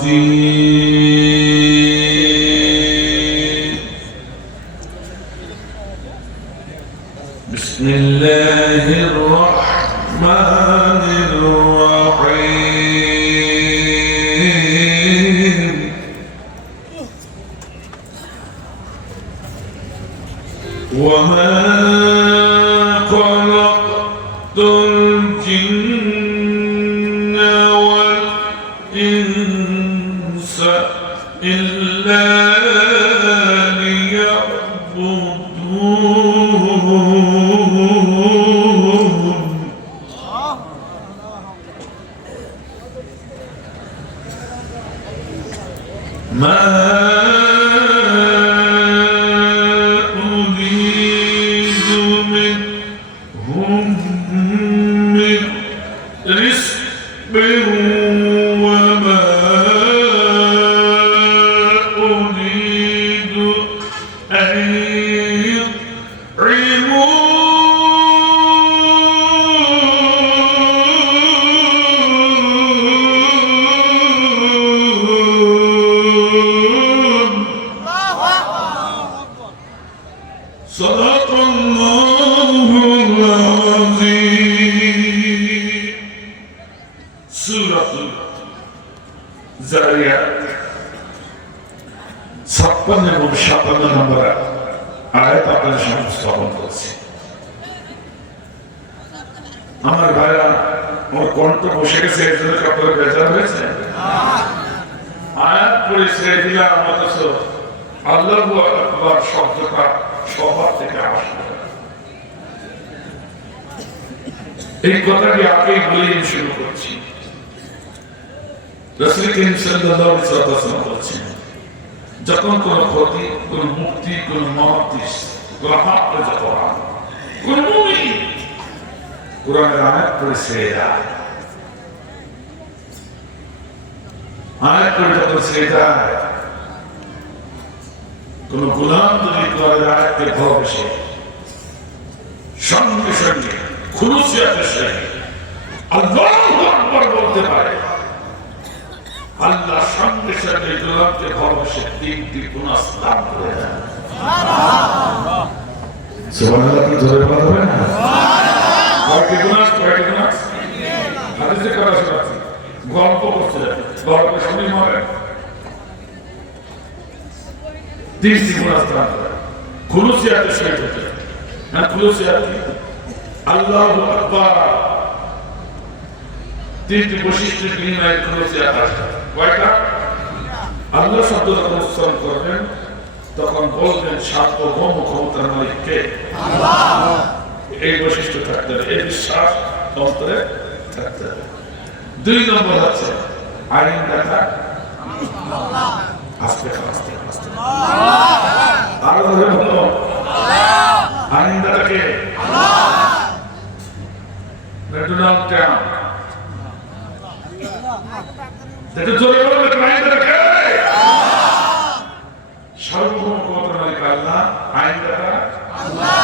الرجيم بسم الله الرحمن الرحيم وما خلقت الجن والإنس إلا ليعبدون ما أريد منهم من رزق وما أريد أن يطعمون صدق الله العظيم سورة الزاريات 56 এবং 57 নম্বর আয়াত আপনাদের সামনে উপস্থাপন করছি। আমার ভাইরা আমার কণ্ঠ বসে গেছে, এর জন্য আপনারা বেজার হয়েছে। আয়াত পড়ে ছেড়ে দিলাম, অথচ আল্লাহু আকবার শব্দটা সবার থেকে আসবে। এই কথাটি আগেই বলে শুরু করছি। রাসূল করিম সাল্লাল্লাহু আলাইহি ওয়াসাল্লাম বলেছেন, যখন কোন ক্ষতি, কোন মুক্তি, কোন মহাদিস, কোন হাফেজ কোরআন, কোন মুমিন কোরআনের আয়াত পড়ে ছেড়ে যায়, আয়াত পড়ে যখন ছেড়ে যায়, কোন গোলাম যদি কোরআনের আয়াতকে ভালোবেসে সঙ্গে সঙ্গে খুলুসিয়াতের সঙ্গে আল্লাহু আকবার বলতে পারে, আল্লাহ সঙ্গে সঙ্গে গোলামকে ভালোবেসে 3টি গুনাহ দান করে দেন। সুবহানাল্লাহ, কি জোরে বলা যাবে না? কয়টি গুনাহ? হাদিসে করা আছে, গল্প করছে, গল্প শুনি মরে 3টি গুনাহ দান করে খুলুসিয়াতের সঙ্গে। না খুলুসিয়াত আল্লাহু আকবার 3টি বৈশিষ্ট্যের বিনিময়ে খুলুসিয়াত আসে। কয়টা? আল্লাহ শব্দ যখন উচ্চারণ করবেন তখন বলবেন সার্বভৌম ক্ষমতার মালিক কে? আল্লাহ। এই বৈশিষ্ট্য থাকতে হবে, এই বিশ্বাস অন্তরে থাকতে হবে। 2 নম্বর হচ্ছে আইন দেখা আল্লাহ। আস্তে আস্তে আস্তে আরো ধরে বলো, আইন দেখা কে? আল্লাহ। ডোনাল্ড ট্রাম্প, এটা জোরে বলবে, আইন দেখা কে? সার্বভৌম ক্ষমতার মালিক আল্লাহ, আইন দেখা আল্লাহ।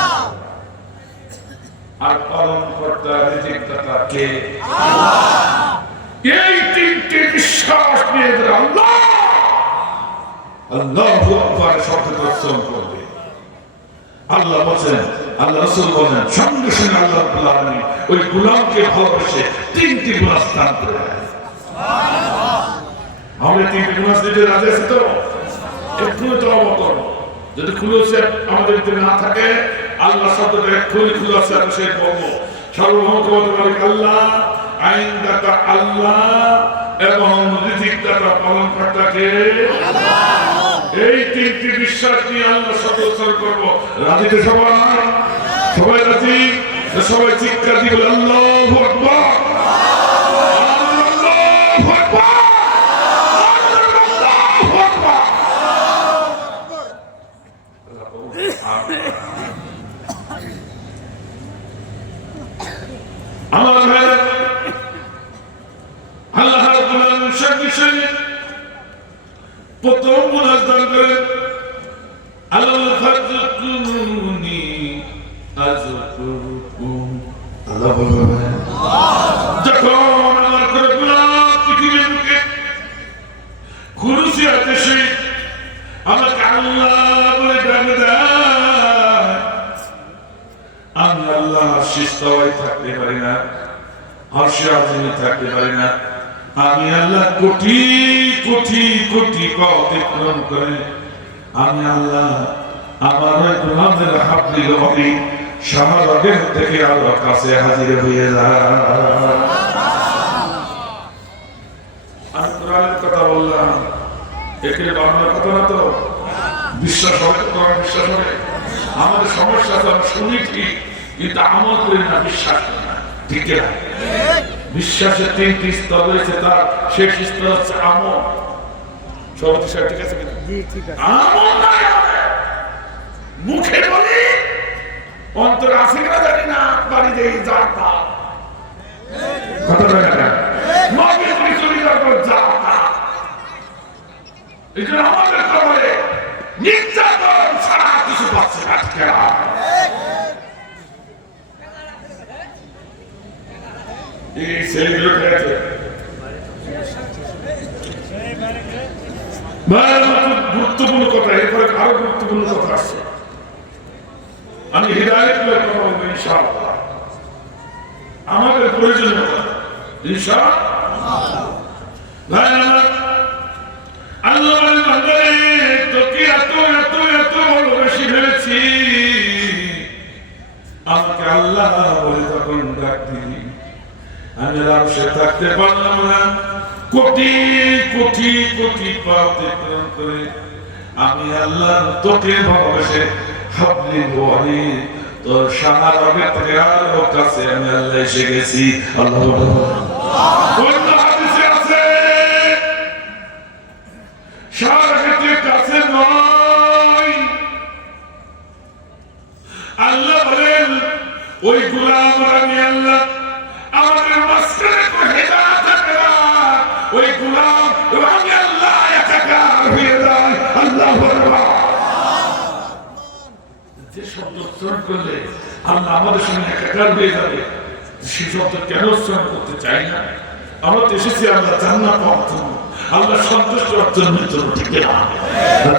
আর পালন কর্তা, রিজিকদাতা কে? আল্লাহ। এই 3টি বিশ্বাস নিয়ে আল্লাহ আল্লাহু আকবার শব্দ উচ্চারণ করবে। আল্লাহ বলেন, আল্লাহ রাসূল বলেন, সঙ্গে সঙ্গে আল্লাহ রাব্বুল আলামিন ওই গোলামকে ভালোবেসে 3টি গুনাহ দান করে দেন। সুবহানাল্লাহ। আমরা 3টি গুনাহ দিতে রাজি আছি তো? একটু তওবা করো। যদি খুলুসিয়াত আমাদের ভিতরে না থাকে, আল্লাহ শব্দটা এক্ষুনি খুলুসিয়াত সে বলবো, সার্বভৌম ক্ষমতার মালিক আল্লাহ, আইনদাতা আল্লাহ এবং রিজিকদাতা পালনকর্তা কে? আল্লাহ। এই 3টি বিশ্বাস নিয়ে আল্লাহ শব্দ উচ্চারণ করবো। রাজি তো সবাই? সবাই রাজি? সবাই চিৎকার দিয়ে বলে আল্লাহু আকবার, আল্লাহু আকবার, আল্লাহু আকবার। আমার ভাইরা, আল্লাহ রাব্বুল আলামিন সঙ্গে সঙ্গে প্রথম গুনাহ দান করেন, আল্লাহ ফাযকুরুনি আযকুরুকুম। আল্লাহ বলবেন, যখন আমার করে গুনাহ পৃথিবীর বুকে খুলুসি হাতে সে আমাকে আল্লাহ বলে ডাকে দেয়। আমি আল্লাহ শিস্তায় থাকতে পারি না, আরশে আজিমে থাকতে পারি না। আমি আল্লাহ কোটি কোটি কোটি পথ অতিক্রম করে আমি আল্লাহ আমার ওই গোলামদের হাবলিল ওয়ারিদ শাহবাগের থেকে আল্লাহর কাছে হাজির হয়ে যায়। আমি কোরআনের কথা বললাম, একে বাংলার কথা না তো? বিশ্বাস হবে তো? কোরআন বিশ্বাস হবে? আমাদের সমস্যা তো আমি শুনি ঠিক, কিন্তু আমল করি না, বিশ্বাস করি না। ঠিক না? বিশ্বাসের তিনটি স্তর রয়েছে, তার শেষ স্তর হচ্ছে আমল। সভাপতি সাহেব ঠিক আছে কিনা? আমল নাই হবে, মুখে বলি অন্তর আছে কিনা জানি না, বাড়ি দেই যা তা কথা বলে না, নবী তুমি চুরি করো যা তা। এই জন্য আমাদের কবরে নির্যাতন ছাড়া কিছু পাচ্ছে না। ঠিক না? এই ছেলেগুলো খেয়েছে গুরুত্বপূর্ণ কথা, এরপরে আরো গুরুত্বপূর্ণ কথা আছে। আমি হিদায়াত কথা বলবো ইনশাআল্লাহ, আমাদের প্রয়োজনীয় কথা ইনশাআল্লাহ। আল্লাহ তোকে এত এত এত ভালোবেসে ফেলেছি, আমাকে আল্লাহ বলে তখন ডাক দিলি, আমি আরশে থাকতে পারলাম না। কোটি কোটি কোটি পথ অতিক্রম করে আমি আল্লাহ তোকে ভালোবেসে হাবলিল ওয়ারিদ তোর শাহবাগের থেকে আরো কাছে আমি আল্লাহ এসে গেছি। আল্লাহ অন্য হাদিসে আছে শাহবাগের কাছে নয়, আল্লাহ বলেন ওই গোলাম আমি আল্লাহ আমাদের মাঝখানে কোনো হেদায়েত থাকে না, ওই গোলাম আমি আল্লাহ একাকার হয়ে যায়। আল্লাহু আকবার। যে শব্দ উচ্চারণ করলে আল্লাহ আমাদের সঙ্গে একাকার হয়ে যাবে, সেই শব্দ কেন উচ্চারণ করতে চাই না? আমরা তো এসেছি আল্লাহ জান্নাত পাওয়ার জন্য, আল্লাহ সন্তুষ্ট অর্জনের জন্য। ঠিক না?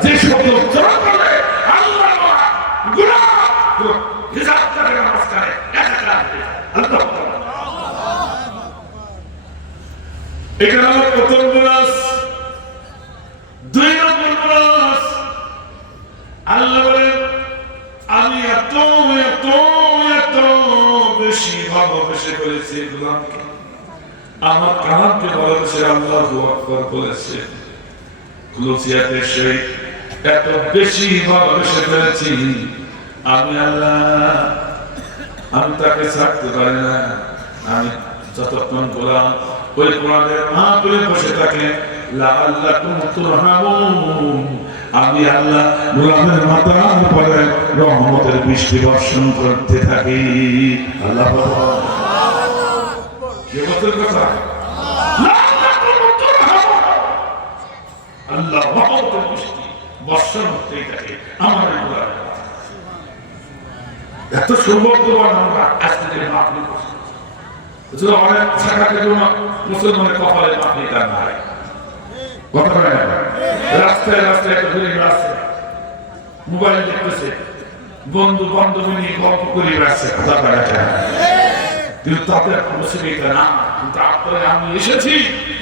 যে শব্দ উচ্চারণ করলে আল্লাহ গোলাম হিসাব করে মাঝখানে একাকার হয়ে যায়। আল্লাহ এখানে আমার প্রথম বোনাস। দুই নম্বর বোনাস, আল্লাহ বলেন আমি এত এত এত বেশি ভালোবেসে ফেলেছি গোলামকে, আমার কালামকে ভালোবেসে আল্লাহু আকবার বলেছে। কুলসিয়াতে সেই এত বেশি ভালোবেসে ফেলেছি আমি আল্লাহ, আমি তাকে ছাড়তে পারি না। আমি যতক্ষণ গোলাম ওই কোরআনের মাহফিলে বসে থাকে লাআল্লাকুম তুরহামুন, আমি আল্লাহ গোলামের মাথার উপরে রহমতের বৃষ্টি বর্ষণ করতে থাকি। আল্লাহ কি বলতে কথা? লাআল্লাকুম তুরহামুন, আল্লাহ রহমতের বৃষ্টি বর্ষণ করতেই থাকে আমার গোলামের। এত সৌভাগ্যবান আমরা আজকে মাহফিল করছি। অনেক শাখাতে মুসলমানের কপালে মাহফিল গান নাই, কথা বলে না, রাস্তায় রাস্তায় একটা ঘুরে বেড়াচ্ছে, মোবাইল দেখতেছে, বন্ধু বান্ধবী নিয়ে গল্প করে বেড়াচ্ছে, কথা বলে না, কিন্তু তাদের নসিবটা না। কিন্তু আপনারা আমি এসেছি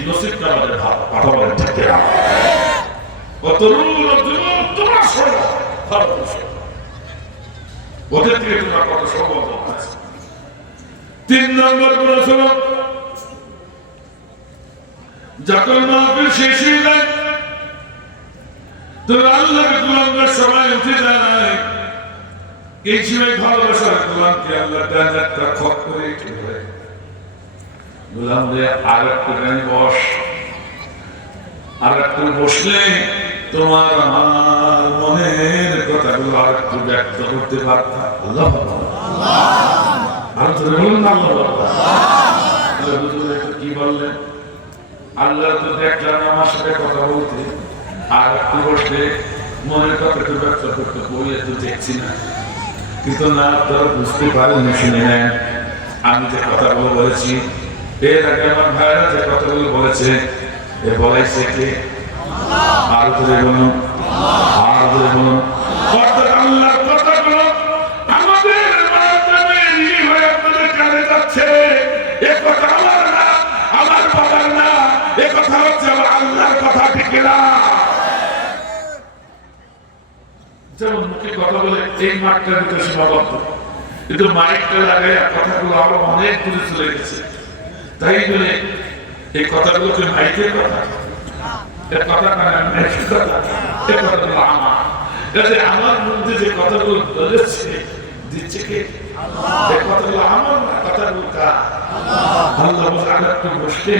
নসিবটা আমাদের ভালো, কথা বলে ঠিক না? কত রুল তোমার শোনো ভালো, ওদের থেকে তোমার কত সৌভাগ্য আছে। তিন নম্বর বলেছিল যখন মাহফিল শেষ হয়ে যায় তো আল্লাহর গোলামরা সবাই উঠে যায়, এই সময় ভালোবাসার গোলামকে আল্লাহ ডানাটা খপ করে উঠে ধরে গোলামদের আর একটু বস, আর একটু বসলে তোমার আমার মনের কথাগুলো আর একটু ব্যক্ত করতে পারতাম। আল্লাহ আর বলুন না কি বললেন? আল্লাহ তো দেখলাম আমার সাথে কথা বলতে, আর একটু বসলে মনের কথা একটু ব্যক্ত করতে, বই একটু দেখছি না। কিন্তু না, আপনারা বুঝতে পারেন, শুনে নেন আমি যে কথাগুলো বলেছি, এর আগে আমার ভাইরা যে কথাগুলো বলেছে, এ বলাইছে কে? আর ধরে বলুন, আর ধরে বলুন। অর্থাৎ আল্লাহর কথাগুলো আমাদের মাধ্যমে হয়ে আপনাদের কানে যাচ্ছে। এ কথা আমার না, আমার বাবার না, এ কথা হচ্ছে আমার আল্লাহর কথা, ঠিক না? যেমন মুখে কথা বলে এই মাঠটার ভিতরে সীমাবদ্ধ, কিন্তু মাইকটা লাগাই কথাগুলো আরো অনেক দূরে চলে গেছে। তাই বলে এই কথাগুলোকে মাইকের কথা, এর কথা মাইকের কথা, এ কথাগুলো আমার। আমার মধ্যে যে কথাগুলো বলেছে দিচ্ছে কে? এই কথাগুলো আমার না, কথাগুলো কার? আল্লাহ বলে আরেকটু বসে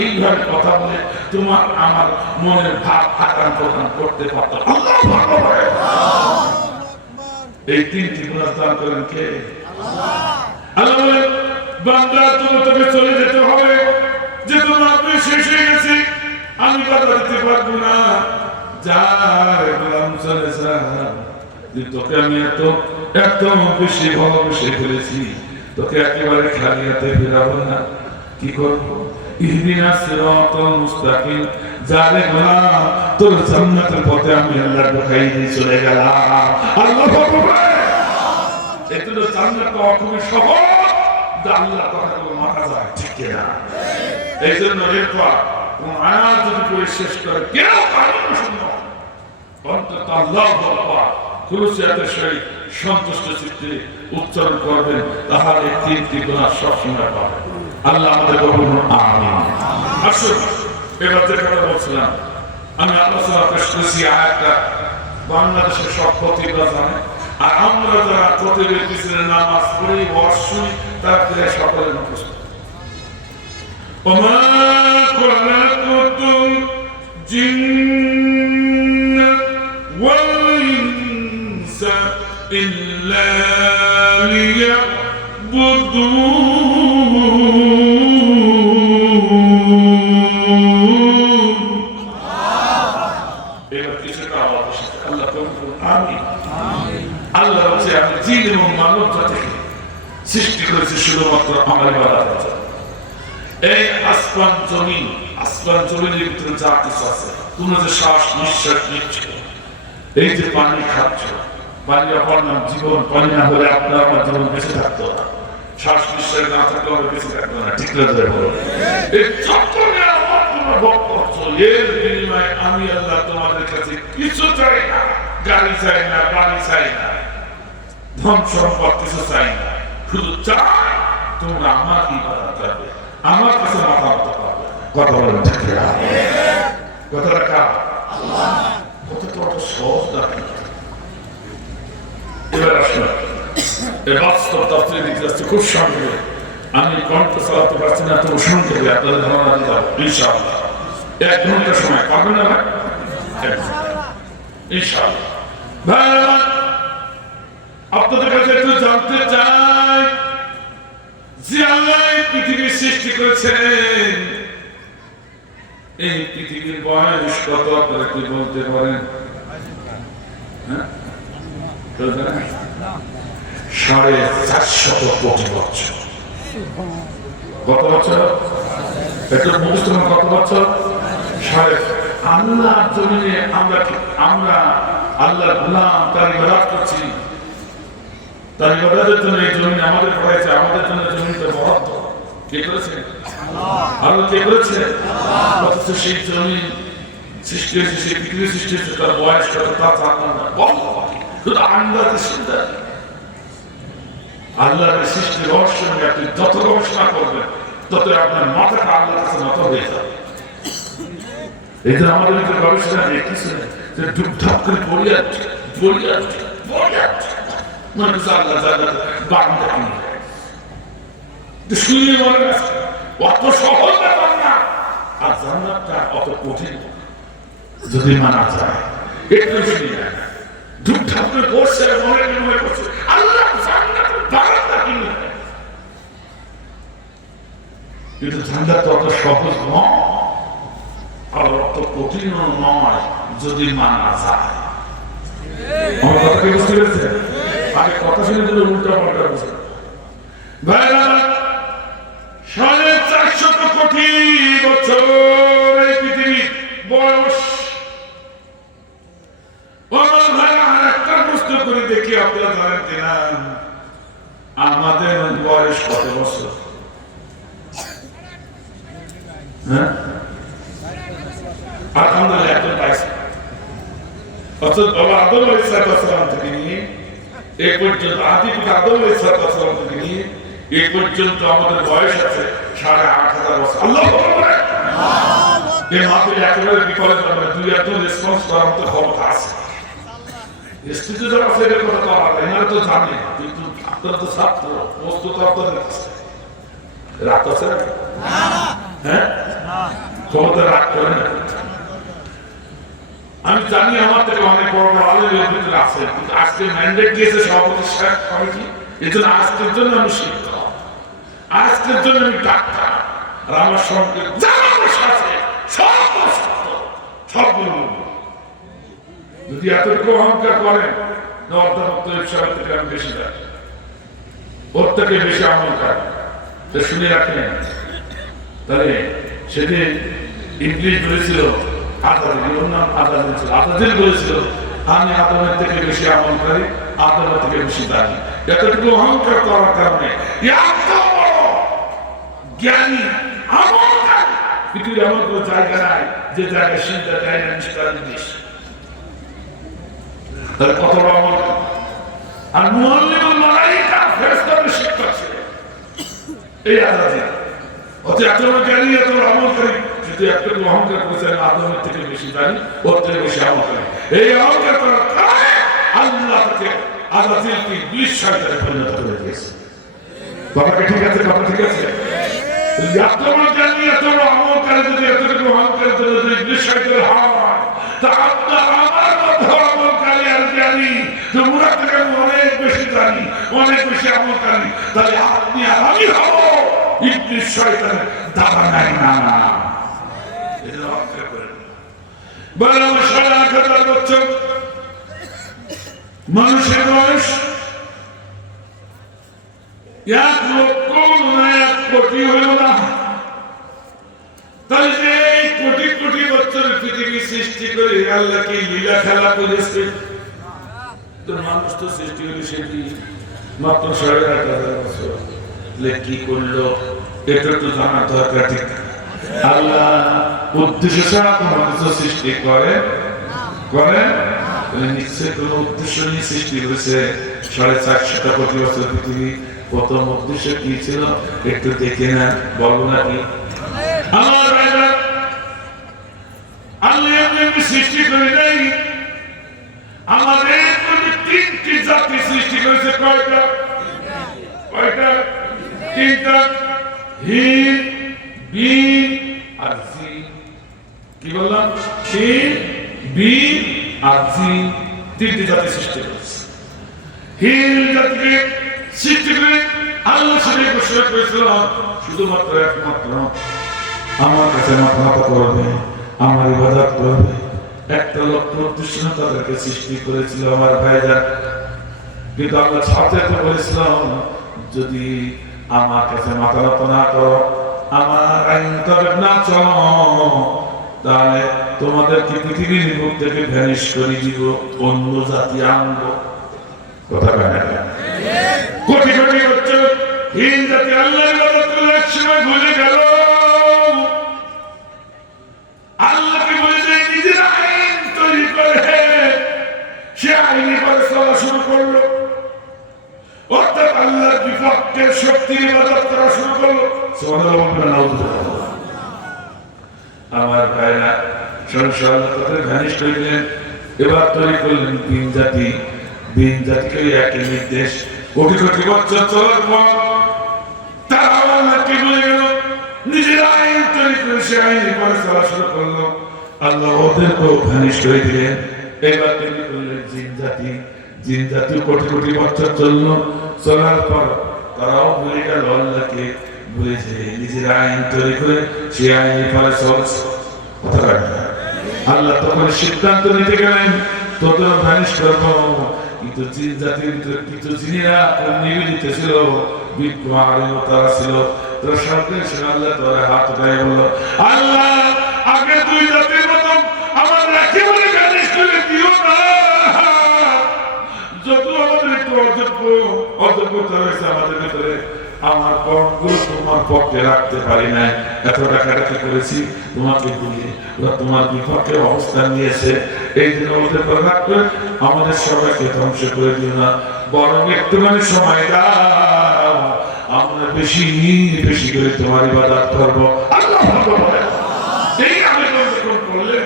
এইভাবে কথা বলে তোমার আমার মনের ভাব আদান প্রদান করতে পারত। এই তিনটি গুণার দান করেন কে? আল্লাহ বলেন বান্দা তুমি তোকে চলে যেতে হবে, যে তোমার আপনি শেষ হয়ে গেছি, আমি কথা দিতে পারবো না। যার গোলাম চলে যা, তোকে আমি এত এত বেশি ভালোবেসে ফেলেছি, তোকে একেবারে খালি হাতে ফেরাবো না। কি করবো? ইহদিনা সিরাতাল মুস্তাকিম, যারে গোলাম তোর জান্নাতের পথে আমি আল্লাহ ঢুকাই দিয়ে চলে গেলাম। আল্লাহু আকবার। এগুলো জান্নাত পাওয়া খুবই সহজ, আল্লাহর কথাগুলো মাথা যায়, ঠিক না? এই জন্য এরপর আয়াত যদি করে শেষ করে কেউ পারবে না শুনবো, অন্তত আল্লাহু আকবার খুলুসিয়াতের সহিত সন্তুষ্ট চিত্তে উচ্চারণ করবেন, তাহলে তিনটি গুনাহ সবসময় পাবেন। আল্লাহ আমাদের কবুল করুন, আমিন। আসুন এবার যে কথা বলছিলাম, আমি আলোচনা পেশ করেছি আয়াতটা বাংলাদেশের সব খতিবরা জানে, আর আমরা যারা খতিবের পিছনে নামাজ পড়ি বর্ষই তার থেকে সকলের মুখস্থ। ওমা খলাকতুল জিন্না ওয়াল ইনসা ইল্লা লিয়াবুদুন। এবার কিছুটা আওয়াজ আসছে, আল্লাহ কবুল করুন, আমিন। আল্লাহ হচ্ছে আমি জিন এবং মানব জাতিকে সৃষ্টি করেছি শুধুমাত্র আমার ইবাদতের জন্য। এই আসমান জমিন, আসমান জমিনের ভিতরে যা কিছু আছে, তুমি যে শ্বাস নিঃশ্বাস নিচ্ছ, এই যে পানি খাচ্ছ, পানি অপর নাম জীবন, পানি না হলে আপনার আমার জীবন বেঁচে থাকতো না, শ্বাস নিঃশ্বাস না থাকলে আমরা বেঁচে থাকতো না, ঠিক না? এই চক্করে আমার তোমরা ভোগ করছো, এর বিনিময়ে আমি আল্লাহ তোমাদের কাছে কিছু চাই না, গাড়ি চাই না, বাড়ি চাই না, ধন সম্পদ কিছু চাই না, শুধু চাই তোমরা আমার ইবাদত করবে, আমার কাছে মাথা মতো পাবে। কথা বলেন ঠিক না? কথাটা কার? আল্লাহ। কথাটা অত সহজ না। এবার আসলে এই বাস্তব তাফসীর দিতে যাচ্ছে খুব সংক্ষেপে, আমি কণ্ঠ চালাতে পারছি না, তবু সংক্ষেপে আপনাদের ধারণা দিতে হবে ইনশাআল্লাহ। 1 ঘন্টা সময় পাবেন না ভাই? ইনশাআল্লাহ। ভাই আপনাদের কাছে একটু জানতে চাই যে আল্লাহ পৃথিবীর সৃষ্টি করেছেন, এই পৃথিবীর বয়স কত আপনারা কি বলতে পারেন? 450 কোটি বছর। কত বছর? একটু মুখস্থ কত বছর? আল্লাহ জমিনে আমরা আল্লাহর গোলাম, তার ইবাদত করছি, তার ইবাদতের জন্য এই জমিন আমাদের করেছে, আমাদের জন্য জমিনটা বরাদ্দ কে করেছে? আল্লাহ। কে করেছে? অথচ সেই জমিন সৃষ্টি হয়েছে, সেই পৃথিবী সৃষ্টি হয়েছে, তার বয়স কত তা জানলাম না, শুধু আন্দাজে চিন্তা। আল্লাহর সৃষ্টির রহস্য নিয়ে আপনি যত গবেষণা করবেন, তত আপনার মাথাটা আল্লাহর কাছে নত হয়ে যাবে। এই যে আমাদের ভিতরে গবেষণা নেই, কিছু নেই, যে ডুবঢাপ করে পড়িয়া মনে করছে আল্লাহ জান্নাত বান্দা শুনে মনে আছে অত সহজ ব্যাপার না, আর জান্নাতটা অত কঠিন যদি মানা যায়। একটু শুনি না ডুবঢাপ করে পড়ছে, মনে করছে আল্লাহ জান্নাতের বারান্দা কিনে, কিন্তু জান্নাত অত সহজ নয় আর অত কঠিন নয় যদি মানা যায়। আমার কথা কি বুঝতে পেরেছে? আগে কথা শুনে দিলে উল্টা পাল্টা বুঝে। 450 কোটি বছর এই পৃথিবীর বয়স, আলহামদুলিল্লাহ একজন পাইছে। অর্থাৎ বাবা আদম আলাইহিস সালাম থেকে নিয়ে এ পর্যন্ত আদি পিতা আদম আলাইহিস সালাম থেকে নিয়ে এ পর্যন্ত আমাদের বয়স আছে ৮,৫০০ বছর। আল্লাহু আকবার। এই মাহফিলে একেবারে বিপরীত হবে, দুই একজন রেসপন্স করার মতো ক্ষমতা আছে। স্টেজে যারা আছে এর কথা তো আলাদা, এনারা তো জানে, কিন্তু আপনারা তো ছাত্র, প্রস্তুত আপনাদের কাছে রাগ আছে না? হ্যাঁ, ক্ষমতা রাগ করে না। আমি জানি আমার থেকে অনেক বড় বড় আলেমের ভিতরে আছে, কিন্তু আজকে ম্যান্ডেট দিয়েছে সভাপতি সাহেব কমিটি, এই জন্য আজকের জন্য আমি শিক্ষক, আজকের জন্য আমি ডাক্তার, আর আমার সঙ্গে যারা বসে আছে সবগুলো যদি এতটুকু অহংকার করেন, অধ্যাপক সাহেব থেকে আমি বেশি জানি, ওর থেকে বেশি অহংকার। শুনে রাখেন, তাহলে সেদিন ইংলিশ বলেছিল আজাদিল বলেছিল আমি আদমের থেকে বেশি আমলকারী, আদমের থেকে বেশি জানি। এতটুকু অহংকার করার কারণে জ্ঞানী আমলকারী পৃথিবীর এমন কোনো জায়গা নাই যে জায়গায় চিন্তা দেয় না নিষ্ঠার জিনিস। তাহলে কত বড় আমলকারী। আর মুআল্লিমুল মালায়েকা ফেরেশতাদের শিক্ষক ছিলেন এই আজাদিল। অত এত জ্ঞানী, এত আমলকারী, যদি একটা অহংকার করেছেন আদমের থেকে বেশি জানি, ওর থেকে বেশি আমলকারী। এই অহংকার করার কারণে আল্লাহ তাকে আজাদিলকে ইবলিস শয়তানে পরিণত করে দিয়েছে। কথাটা ঠিক আছে? কথা ঠিক আছে? এত জ্ঞানী, এত আমলকারী যদি এতটুকু অহংকার করে যদি ইবলিস শয়তানের হয়, তা আপনার আমার মতো আমলকারী আর জ্ঞানী, যে মুরা থেকে অনেক বেশি জানি, অনেক বেশি আমলকারী, তাহলে আপনি আর আমি হব ইবলিস শয়তানের দাবা নাই না। মানুষের বয়স ১,০০,০০,০০০ হইল না, তাহলে যে কোটি কোটি বছরের পৃথিবী সৃষ্টি করে আল্লাহ কি লীলা খেলা করেছে? তো মানুষ তো সৃষ্টি হলে সেটি মাত্র ৮,৫০০ বছর, কি করলো এটা তো জানার দরকার। ঠিক আল্লাহ উদ্দেশ্য ছাড়া কোনো কিছু সৃষ্টি করে নিশ্চয় কোন উদ্দেশ্য নিয়ে সৃষ্টি হয়েছে। ৪৫০ কোটি বছর পৃথিবী, প্রথম উদ্দেশ্য কি ছিল একটু দেখে না, বলবো নাকি? আমার ভাইরা, আল্লাহ সৃষ্টি করে নাই, আমাদের ৩টি জাতি সৃষ্টি করেছে। কয়টা? ৩টা। হিন, বিন আর জিন। কি বললাম? হিন, বিন আর জিন, ৩টি জাতি সৃষ্টি করেছে। হিন জাতিকে সৃষ্টি করে আল্লাহ সেটাই ঘোষণা করেছিল শুধুমাত্র একমাত্র আমার কাছে মাথা নত করবে, আমার ইবাদত করবে। একটা লক্ষ্য উদ্দেশ্য তাদেরকে সৃষ্টি করেছিল আমার ভাইরা। কিন্তু আল্লাহ সাথে বলেছিলাম, যদি আমার কাছে মাথা নত না করো, আমার আইন তবে না চলো, তাহলে তোমাদেরকে পৃথিবীর বুক থেকে ভ্যানিশ করে দিব, অন্য জাতি আনবো। কথা বলে কোটি কোটি বছর হিন জাতি আল্লাহর ইবাদত করে একসময় ভুলে গেল। আল্লাহকে বলে যে নিজের আইন তৈরি করে, সে আইনে পরে চলা শুরু করলো, অর্থাৎ আল্লাহর বিপক্ষে শক্তির ইবাদত করা শুরু করলো। আমার ভাইরা, সংসার ভ্যানিশ করলেন, এবার তৈরি করলেন তিন জাতি। তিন জাতিকে একই নির্দেশ। কোটি কোটি বছর চলার পর তারা আল্লাহকে ভুলে গেল, নিজের আইন তৈরি করে সে আইনে পরে চলা শুরু করলো। আল্লাহ ওদেরকেও ভ্যানিশ করে দিলেন। এবার তৈরি করলেন জিন জাতি। জিন জাতি কোটি কোটি বছর চললো, চলার পর তারাও ভুলে গেল আল্লাহকে, ভুলেছে নিজের আইন তৈরি করে সে আইনে পরে চলছে। আল্লাহ তখন সিদ্ধান্ত নিতে গেলেন তোদের ভ্যানিশ করবো। কিন্তু জিন জাতির ভিতরে কিছু জিনেরা নিবেদিত ছিল, তারা ছিল। তোর সঙ্গে আল্লাহ তোর হাত গায়ে বললো, আল্লাহ আগে দুই জাতির মতো আমার রাখি বলে ভ্যানিশ করে দিও না। যত আমাদের একটু অযোগ্যতা রয়েছে আমাদের ভিতরে, আমার কর্মগুলো তোমার পক্ষে রাখতে পারি না। এত ডাকাডাকি করেছি তোমাকে বলি, ওরা তোমার বিপক্ষে অবস্থান নিয়েছে, এই দিন ওদের করে রাখবে, আমাদের সবাইকে ধ্বংস করে দিও না, বরং একটুখানি সময় দাও, আমরা বেশি বেশি করে তোমার ইবাদত করবো। আল্লাহ এই আবেদন যখন করলেন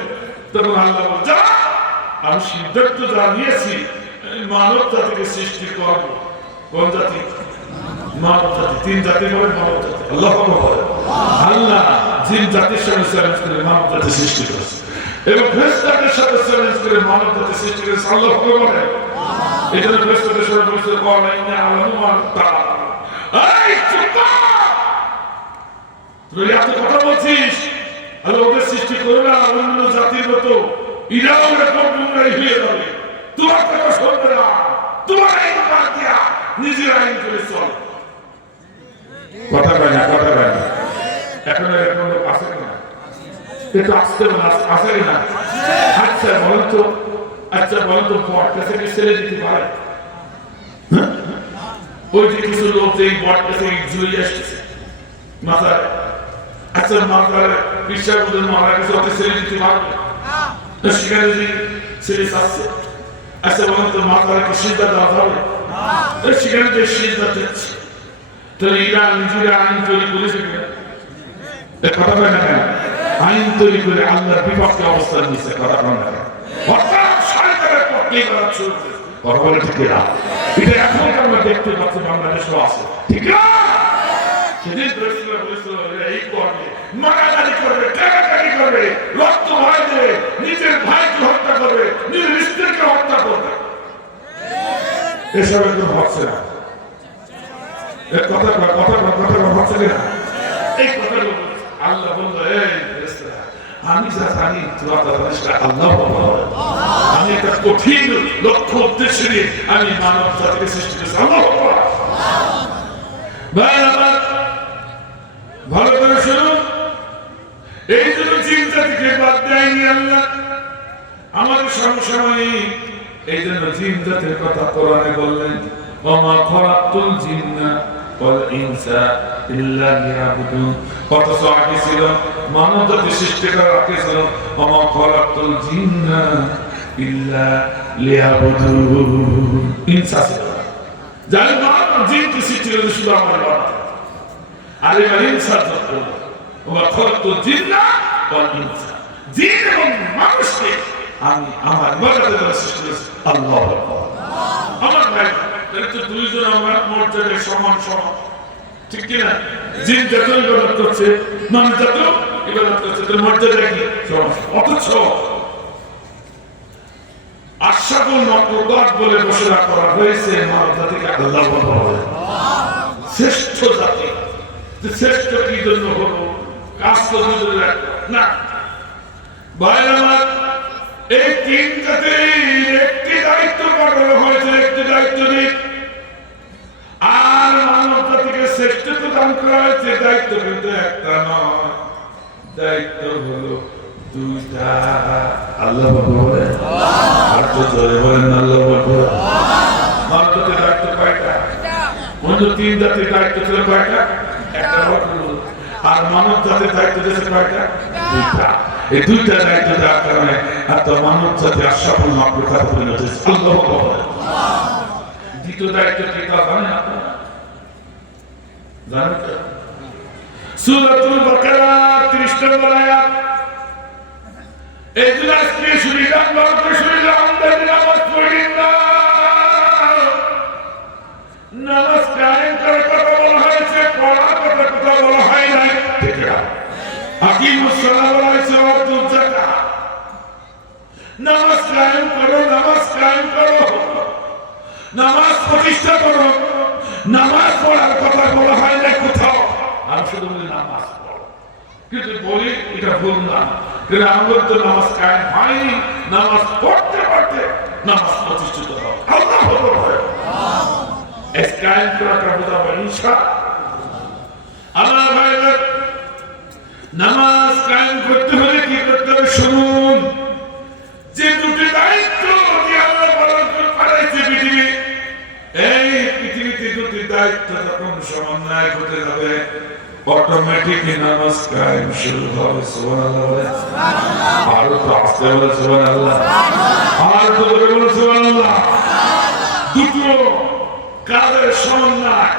তখন আল্লাহ যা আমি সিদ্ধান্ত জানিয়েছি মানব জাতিকে সৃষ্টি করব। কোন জাতি? মানব জাতি। তিন জাতি বলে মানব জাতি। আল্লাহ আল্লাহ জিন জাতির সাথে চ্যালেঞ্জ করে মানব জাতি সৃষ্টি করেছে এবং ফেরেশতাদের সাথে চ্যালেঞ্জ করে মানব জাতি সৃষ্টি করেছে। আল্লাহ বলে এই জন্য ফেরেশতাদের সাথে বলেছে কলাইনা আলামুমান তাআলা এই চুপ তুই এত কথা বলছিস, আল্লাহ ওদের সৃষ্টি করে না অন্য জাতির মতো ইরাও এরকম গুমরাহি হয়ে যাবে, তোমার কথা শুনবে না, তোমার আইন বাদ দিয়া নিজের আইন করে চল। কথা কয় না, কথা কয় না। এখন এরকম লোক আছে না? কিন্তু আসতে আসে না। আচ্ছা বলেন তো, আচ্ছা বলেন তো বট কাছে কি ছেড়ে দিতে পারে? ওই যে কিছু লোক এই বট কাছে জুড়ে আসতেছে মাথায়, আচ্ছা মাথায় বিশ্বাস বলে মারা কিছু ওকে ছেড়ে দিতে পারবে? সেখানে যে ছেড়ে আসছে, আচ্ছা বলেন তো মাথায় কি সিদ্ধা দেওয়া হবে? সেখানে যে সিদ্ধা দিচ্ছে, তাহলে এরা নিজেরা আইন তৈরি করেছে কিনা? কথা বলে না কেন? আইন তৈরি করে আল্লাহর বিপক্ষে অবস্থান নিচ্ছে। কথা বলে না কেন? অর্থাৎ শয়তানের পক্ষে করা চলছে। কথা বলে ঠিক না? এটা এখন আমরা দেখতে পাচ্ছি বাংলাদেশও আছে, ঠিক না? সেদিন বলেছিল এই করবে, মারামারি করবে, টাকাটাকি করবে, রক্ত ভয় দেবে, নিজের ভাইকে হত্যা করবে, নিজের স্ত্রীকে হত্যা করবে। এসব একদম হচ্ছে না। কথা হচ্ছে না। এই কথাগুলো আল্লাহ বললো এই ফেরেশতারা আমি যা জানি তোরা তা জানিস না। আল্লাহ আমি একটা কঠিন লক্ষ্য উদ্দেশ্য নিয়ে আমি মানব জাতিকে সৃষ্টি করেছি। আল্লাহ ভাই আমার ভালো করে শুনুন, এই জন্য জিন জাতিকে বাদ দেয়নি আল্লাহ আমাদের সমসাময়িক। এই জন্য জিন জাতির কথা কোরআনে বললেন ওমা খালাকতুল জিন্না ওয়াল ইনসা ইল্লা লিয়াবুদুন। অথচ আগে ছিল মানব জাতি সৃষ্টি করার আগে ছিল ওমা খালাকতুল জিন্না ইল্লা লিয়াবুদুন। ইনসা ছিল যাই মানব জিনকে সৃষ্টি করেছে শুধু আমার বাবা, আর এবার ইনসা যত ওমা খালাকতুল জিন্না ওয়াল ইনসা, জিন এবং মানুষকে আমি আমার ইবাদতের জন্য সৃষ্টি করেছি। আল্লাহু আকবার। আমার ভাই দুইজন আমার মর্যাদায় সমান সমান, ঠিক কিনা? জিন যত ইবাদত করছে মানুষ যত ইবাদত করছে তার মর্যাদা কি সমান। অথচ আশরাফুল মাখলুকাত বলে ঘোষণা করা হয়েছে মানব জাতিকে আল্লাহ বলে শ্রেষ্ঠ জাতি। শ্রেষ্ঠ কি জন্য হলো? কাজ তো না ভাই আমার, এই তিন জাতির একটি দায়িত্ব পাঠানো হয়েছে, একটি দায়িত্ব দিক, আর মানব জাতিকে শ্রেষ্ঠত্ব দান করা হয়েছে। দায়িত্ব কিন্তু একটা নয়, দায়িত্ব হলো দুইটা। আল্লাহ বলে আর তো জোরে বলেন আল্লাহ বলে। মানব জাতির দায়িত্ব কয়টা? অন্য তিন জাতির দায়িত্ব ছিল কয়টা? একটা হলো। আর মানব জাতির দায়িত্ব দিয়েছে কয়টা? দুইটা। এই দুইটা দায়িত্ব দেওয়ার কারণে এত মানব জাতি আশরাফুল মাখলুকাতে পরিণত হয়েছে। আল্লাহু আকবার। দ্বিতীয় দায়িত্ব কি তা জানেন আপনারা? জানেন তো? সূরাতুল বাকারা 30 নম্বর আয়াত। এই দিন আজকে শুনিলাম, বারবার শুনিলাম, আমাদের নামাজ পড়ি না, নামাজ কায়েম করার কথা বলা হয়েছে, পড়ার কথা বলা হয় নাই, ঠিক না? আকিমুস সালাত ওয়া আতুজ যাকাত, নামাজ কায়েম করো, নামাজ কায়েম করো, নামাজ প্রতিষ্ঠা করো, নামাজ পড়ার কথা বলা হয় না কোথাও। আমি শুধু বলি নামাজ পড়ো, কিন্তু বলি এটা ভুল না, কিন্তু আমাদের তো নামাজ কায়েম হয়নি। নামাজ পড়তে পড়তে নামাজ প্রতিষ্ঠিত হবে। আল্লাহ বলে এই কায়েম করাটা বোঝাবো ইনশাআল্লাহ। আমার ভাইরা নামাজ কায়েম করতে হলে কি করতে হবে শুনুন। যে দুটি দায়িত্ব আল্লাহ পালন করে পাঠাইছে পৃথিবী, এই পৃথিবীতে দুটি দায়িত্ব যখন সমন্বয় হতে যাবে, অটো অটোমেটিক নামাজ কায়েম শুরু হবে। সুবহানাল্লাহ বলে, আর তো আস্তে বলে সুবহানাল্লাহ, আর তো জোরে বলে সুবহানাল্লাহ। দুটো কাজের সমন্বয়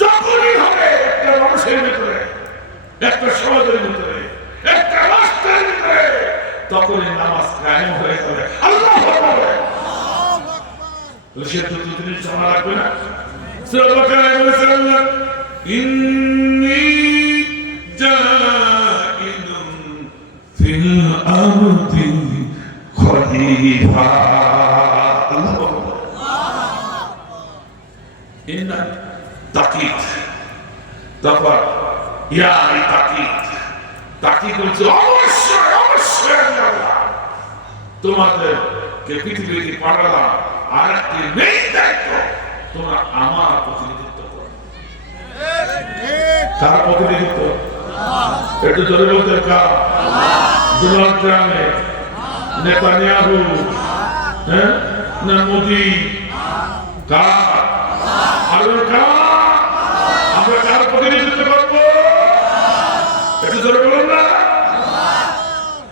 যখনই হবে একটা মানুষের ভিতরে, একটা সমাজের ভিতরে, একটা রাষ্ট্রের ভিতরে, তখনই নামাজ কায়েম হয়ে যাবে। আল্লাহু আকবার। সে তো দুদিন সময় লাগবে না। সূরা বাকারায় বলেছেন আল্লাহ, ইন্নী জাইলুন ফিল আরদি খলিফা। আল্লাহু আকবার। ইন্না তাকিদ, তারপর ইয়া তাকিদ, তাকিদ বলছে অবশ্যই অবশ্যই আল্লাহ তোমাদেরকে পৃথিবীতে পাঠালাম আর একটি মেইন দায়িত্ব, তোমরা আমার প্রতিনিধিত্ব করো। কার প্রতিনিধিত্ব? একটু জোরে বলতে কার? ডোনাল্ড ট্রাম্প, নেতানিয়াহু, হ্যাঁ না মোদি? কার? আর কার? আমরা কার প্রতিনিধিত্ব করবো? একটু জোরে বলুন না।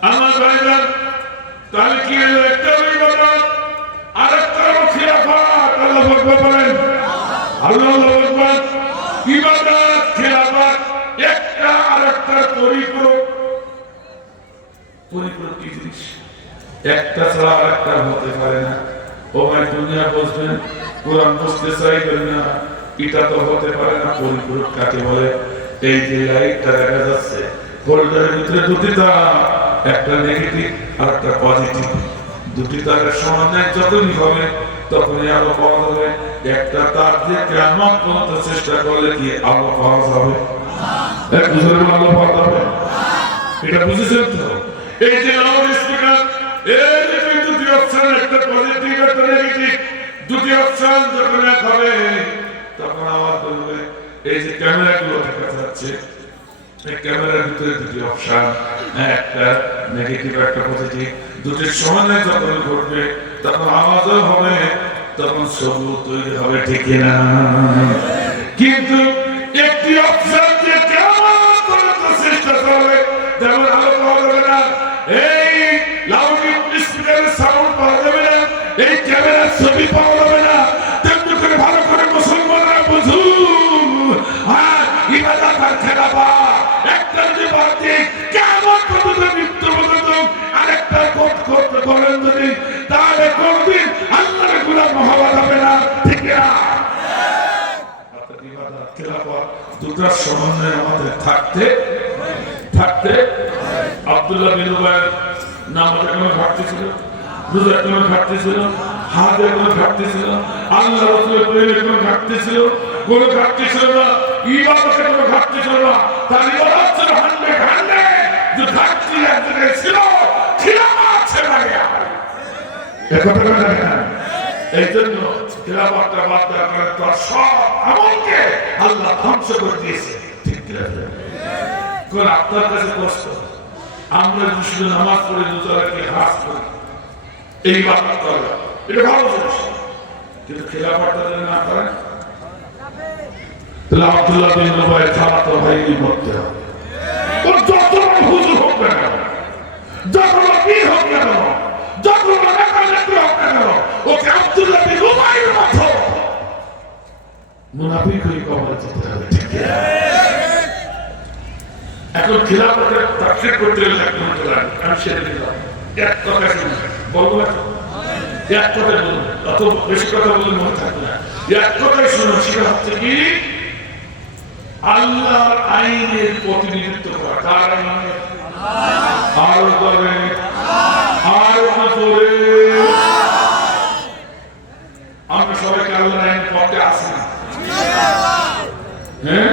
আমার ভাইজান, তাহলে কি হলো? একটা ইবাদত আর একটা খিলাফত। আল্লাহু আকবার বলেন। আল্লাহু আকবার। ইবাদত খিলাফত একটা আর একটা পরিপূরক। পরিপূরক কি জিনিস? একটা ছাড়া আর একটা হতে পারে না। ও ভাই, দুনিয়া বুঝবেন, কোরআন বুঝতে চাইবেন না, এটা তো হতে পারে না। পরিপূরক কাকে বলে? এই যে লাইটটা দেখা যাচ্ছে, হোল্ডারের ভিতরে দুটি তার, একটা নেগেটিভ আর একটা পজিটিভ। দুটি তারের সমন্বয় যখনই হবে তখনই আলো পাওয়া যাবে। একটা তার দিয়ে কিয়ামত পর্যন্ত চেষ্টা করলে কি আলো পাওয়া যাবে? এক দুজনের আলো পাওয়া যাবে। এটা বুঝেছেন তো? এই যে লাউড স্পিকার, এই যে দুটি অপশন, একটা পজিটিভ একটা নেগেটিভ, দুটি অপশন যখন এক হবে তখন আওয়াজ করবে। এই যে ক্যামেরাগুলো দেখা যাচ্ছে, এই ক্যামেরার ভিতরে দুটি অপশন, একটা নেগেটিভ একটা পজিটিভ, দুটির সমন্বয় যখন ঘটবে তখন আওয়াজও হবে, তখন ছবি তৈরি হবে, ঠিক না? কিন্তু একটি অপশন যে কেমন পর্যন্ত চেষ্টা করবে তেমন আলো পাওয়া যাবে না, এই লাউড স্পিকারের সাউন্ড পাওয়া যাবে না, এই ক্যামেরার ছবি পাওয়া যাবে না। তেমনি করে ভালো করে মুসলমানরা বুঝুন, আর ইবাদত আর খেলাফত একটা যে বাড়তি কেমন পর্যন্ত মৃত্যু পর্যন্ত আরেকটা পথ করতে করেন যদি, তাহলে কোনদিন আল্লাহর গোলাম হওয়া যাবে না, ঠিক না? ইবাদত খেলাফত দুটার সমন্বয় আমাদের থাকতে থাকতে। আব্দুল্লাহ বিন উবাইর নামাজে কোনো ঘাটতি ছিল, রোজার কোনো ঘাটতি ছিল, হাজের কোনো ঘাটতি ছিল, আল্লাহ রাসূলের প্রেমে কোনো ঘাটতি ছিল? কোনো ঘাটতি ছিল না। ইবাদতে কোনো ঘাটতি ছিল না। তার ইবাদত ছিল 100 যে ঘাটতি এক জায়গায় ছিল, খিলাফত ছিল না। এই কথাটা জানেন? এই জন্য খিলাফতটা বাদ দেওয়ার কারণে তার সব আমলকে আল্লাহ ধ্বংস করে দিয়েছে, ঠিক না? কোন আপনার কাছে কষ্ট, আমরা শুধু নামাজ পড়ে দুজনকে হাস করি, এই ইবাদত করা, এটা ভালো জিনিস, কিন্তু খিলাফতটা যদি না করেন তাহলে আব্দুল্লাহ বিন উবাই খালাতো ভাই মরতে হবে। ওর যত হুজুর হোক না কেন, যত পীর হোক না কেন, যত নেতা-নেত্রী হোক না কেন, ওকে আব্দুল্লাহ বিন উবাইয়ের মতো মুনাফিক হয়ে কবরে যেতে হবে, ঠিক না? এখন খিলাফতের তাফসীর করতে গেলে একদম চলেন, আমি সেরে দিলাম। এক কথা শুনুন, বলবো না? এক কথাই বলুন, অত বেশি কথা বললে মনে থাকবে না। এক কথাই শুনুন, সেটা হচ্ছে কি আল্লাহর আইনের প্রতিনিধিত্ব করা। কার আইনের? আরো করে, আরো করে। আমরা সবাইকে আল্লাহর আইনের পথে আসি না, হ্যাঁ?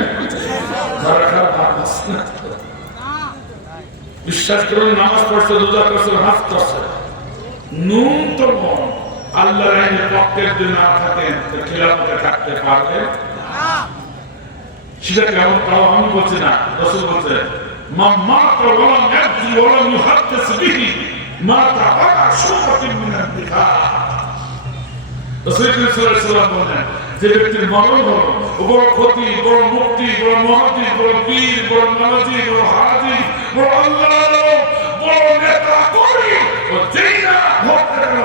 বিশ্বাস করুন, নামাজ পড়ছে, রোজা করছে, হাত করছে, ন্যূনতম আল্লাহর আইনের পক্ষের জন্য না থাকেন খিলাফতে থাকতে পারবে? সেটা কেমন? তাও আমি বলছি না, রাসূল বলছে মাতা ওয়ালাম ইয়াজি ওয়ালাম ইউহাদ্দিস বিহি মাতা আলা শুবাতিন মিনাল নিফাক। রাসূল সাল্লাল্লাহু আলাইহি ওয়াসাল্লাম বলেন, যে ব্যক্তির মরণ হলো বড় ক্ষতি, বড় মুক্তি, বড় মহাদি, বড় পীর, বড় নামাজি, বড় হাজি, বড় আল্লাহ, বড় নেতা করি, ও যেই না হোক কেন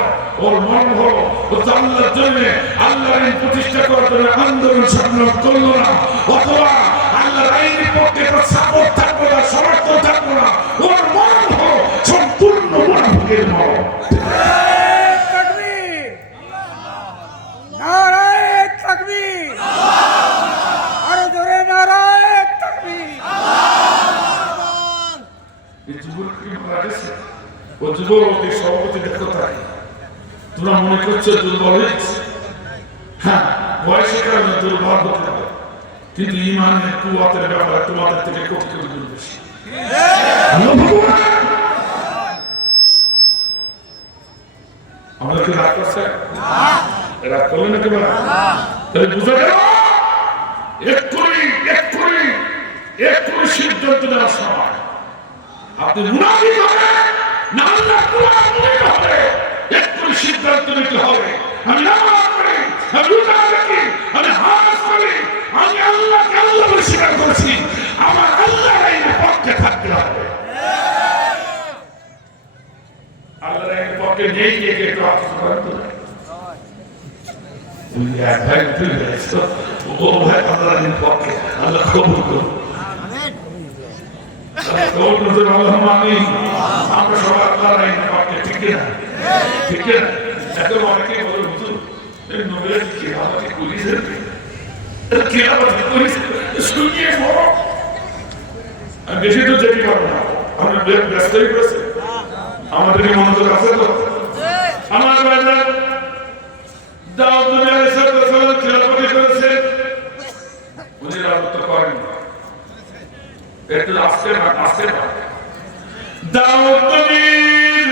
ওর মরণ হলো, ও আল্লাহর জন্য আল্লাহর আইন প্রতিষ্ঠা করার জন্য আন্দোলন সংগ্রাম করলো না, অথবা আল্লাহর আইনের পক্ষে তার সাপোর্ট থাকবো না, সমর্থন থাকবো না, ওর মরণ হলো সম্পূর্ণ মুনাফিকের মরণ। সভাপতি দেখো তাই তোমরা মনে করছো দুর্বল হয়েছে, হ্যাঁ বয়সের কারণে দুর্বল হতে পারে, কিন্তু ইমানের কুয়াতের ব্যাপারে তোমাদের থেকে কোটি কোটি গুণ বেশি। আমাদেরকে রাগ করছে, রাগ করলে না কেবল তাহলে বুঝা গেল এক্ষুনি সিদ্ধান্ত নেওয়ার সময় আপনি মুনাফিক হবে না আল্লাহ কুরআন নিতে হবে, এক্ষুনি সিদ্ধান্ত নিতে হবে। আমি নামাজ পড়ি, আমি রোজা রাখি, আমি হজ করি, আমি আল্লাহকে আল্লাহ বলে স্বীকার করছি, আমার আল্লাহর আইনের পক্ষে থাকতে হবে। আল্লাহর আইনের পক্ষে নেই কে কে একটু হাত করতে হবে। তুমি এক ভাই তুই হয়েছো, ও ভাই আল্লাহর আইনের পক্ষে, আল্লাহ কবুল করুন। আমরা সবাই আল্লাহর আইনের পক্ষে, ঠিক না? ঠিক না? এখন অনেকেই বলে হুজুর নবীরা কি আমাকে করিয়েছেন, কে আমাকে করিয়েছেন শুনিয়ে বড়। আমি বেশি তো যেতে পারবো না, আমরা ব্যস্তই করেছে, আমাদের মনোযোগ আছে তো। আমার ভাইজান দাউদ নবী আলাইহিস সালাম খিলাফতি করেছে, উনি রাজত্ব করেন একটু আসতে দাউদ নবীর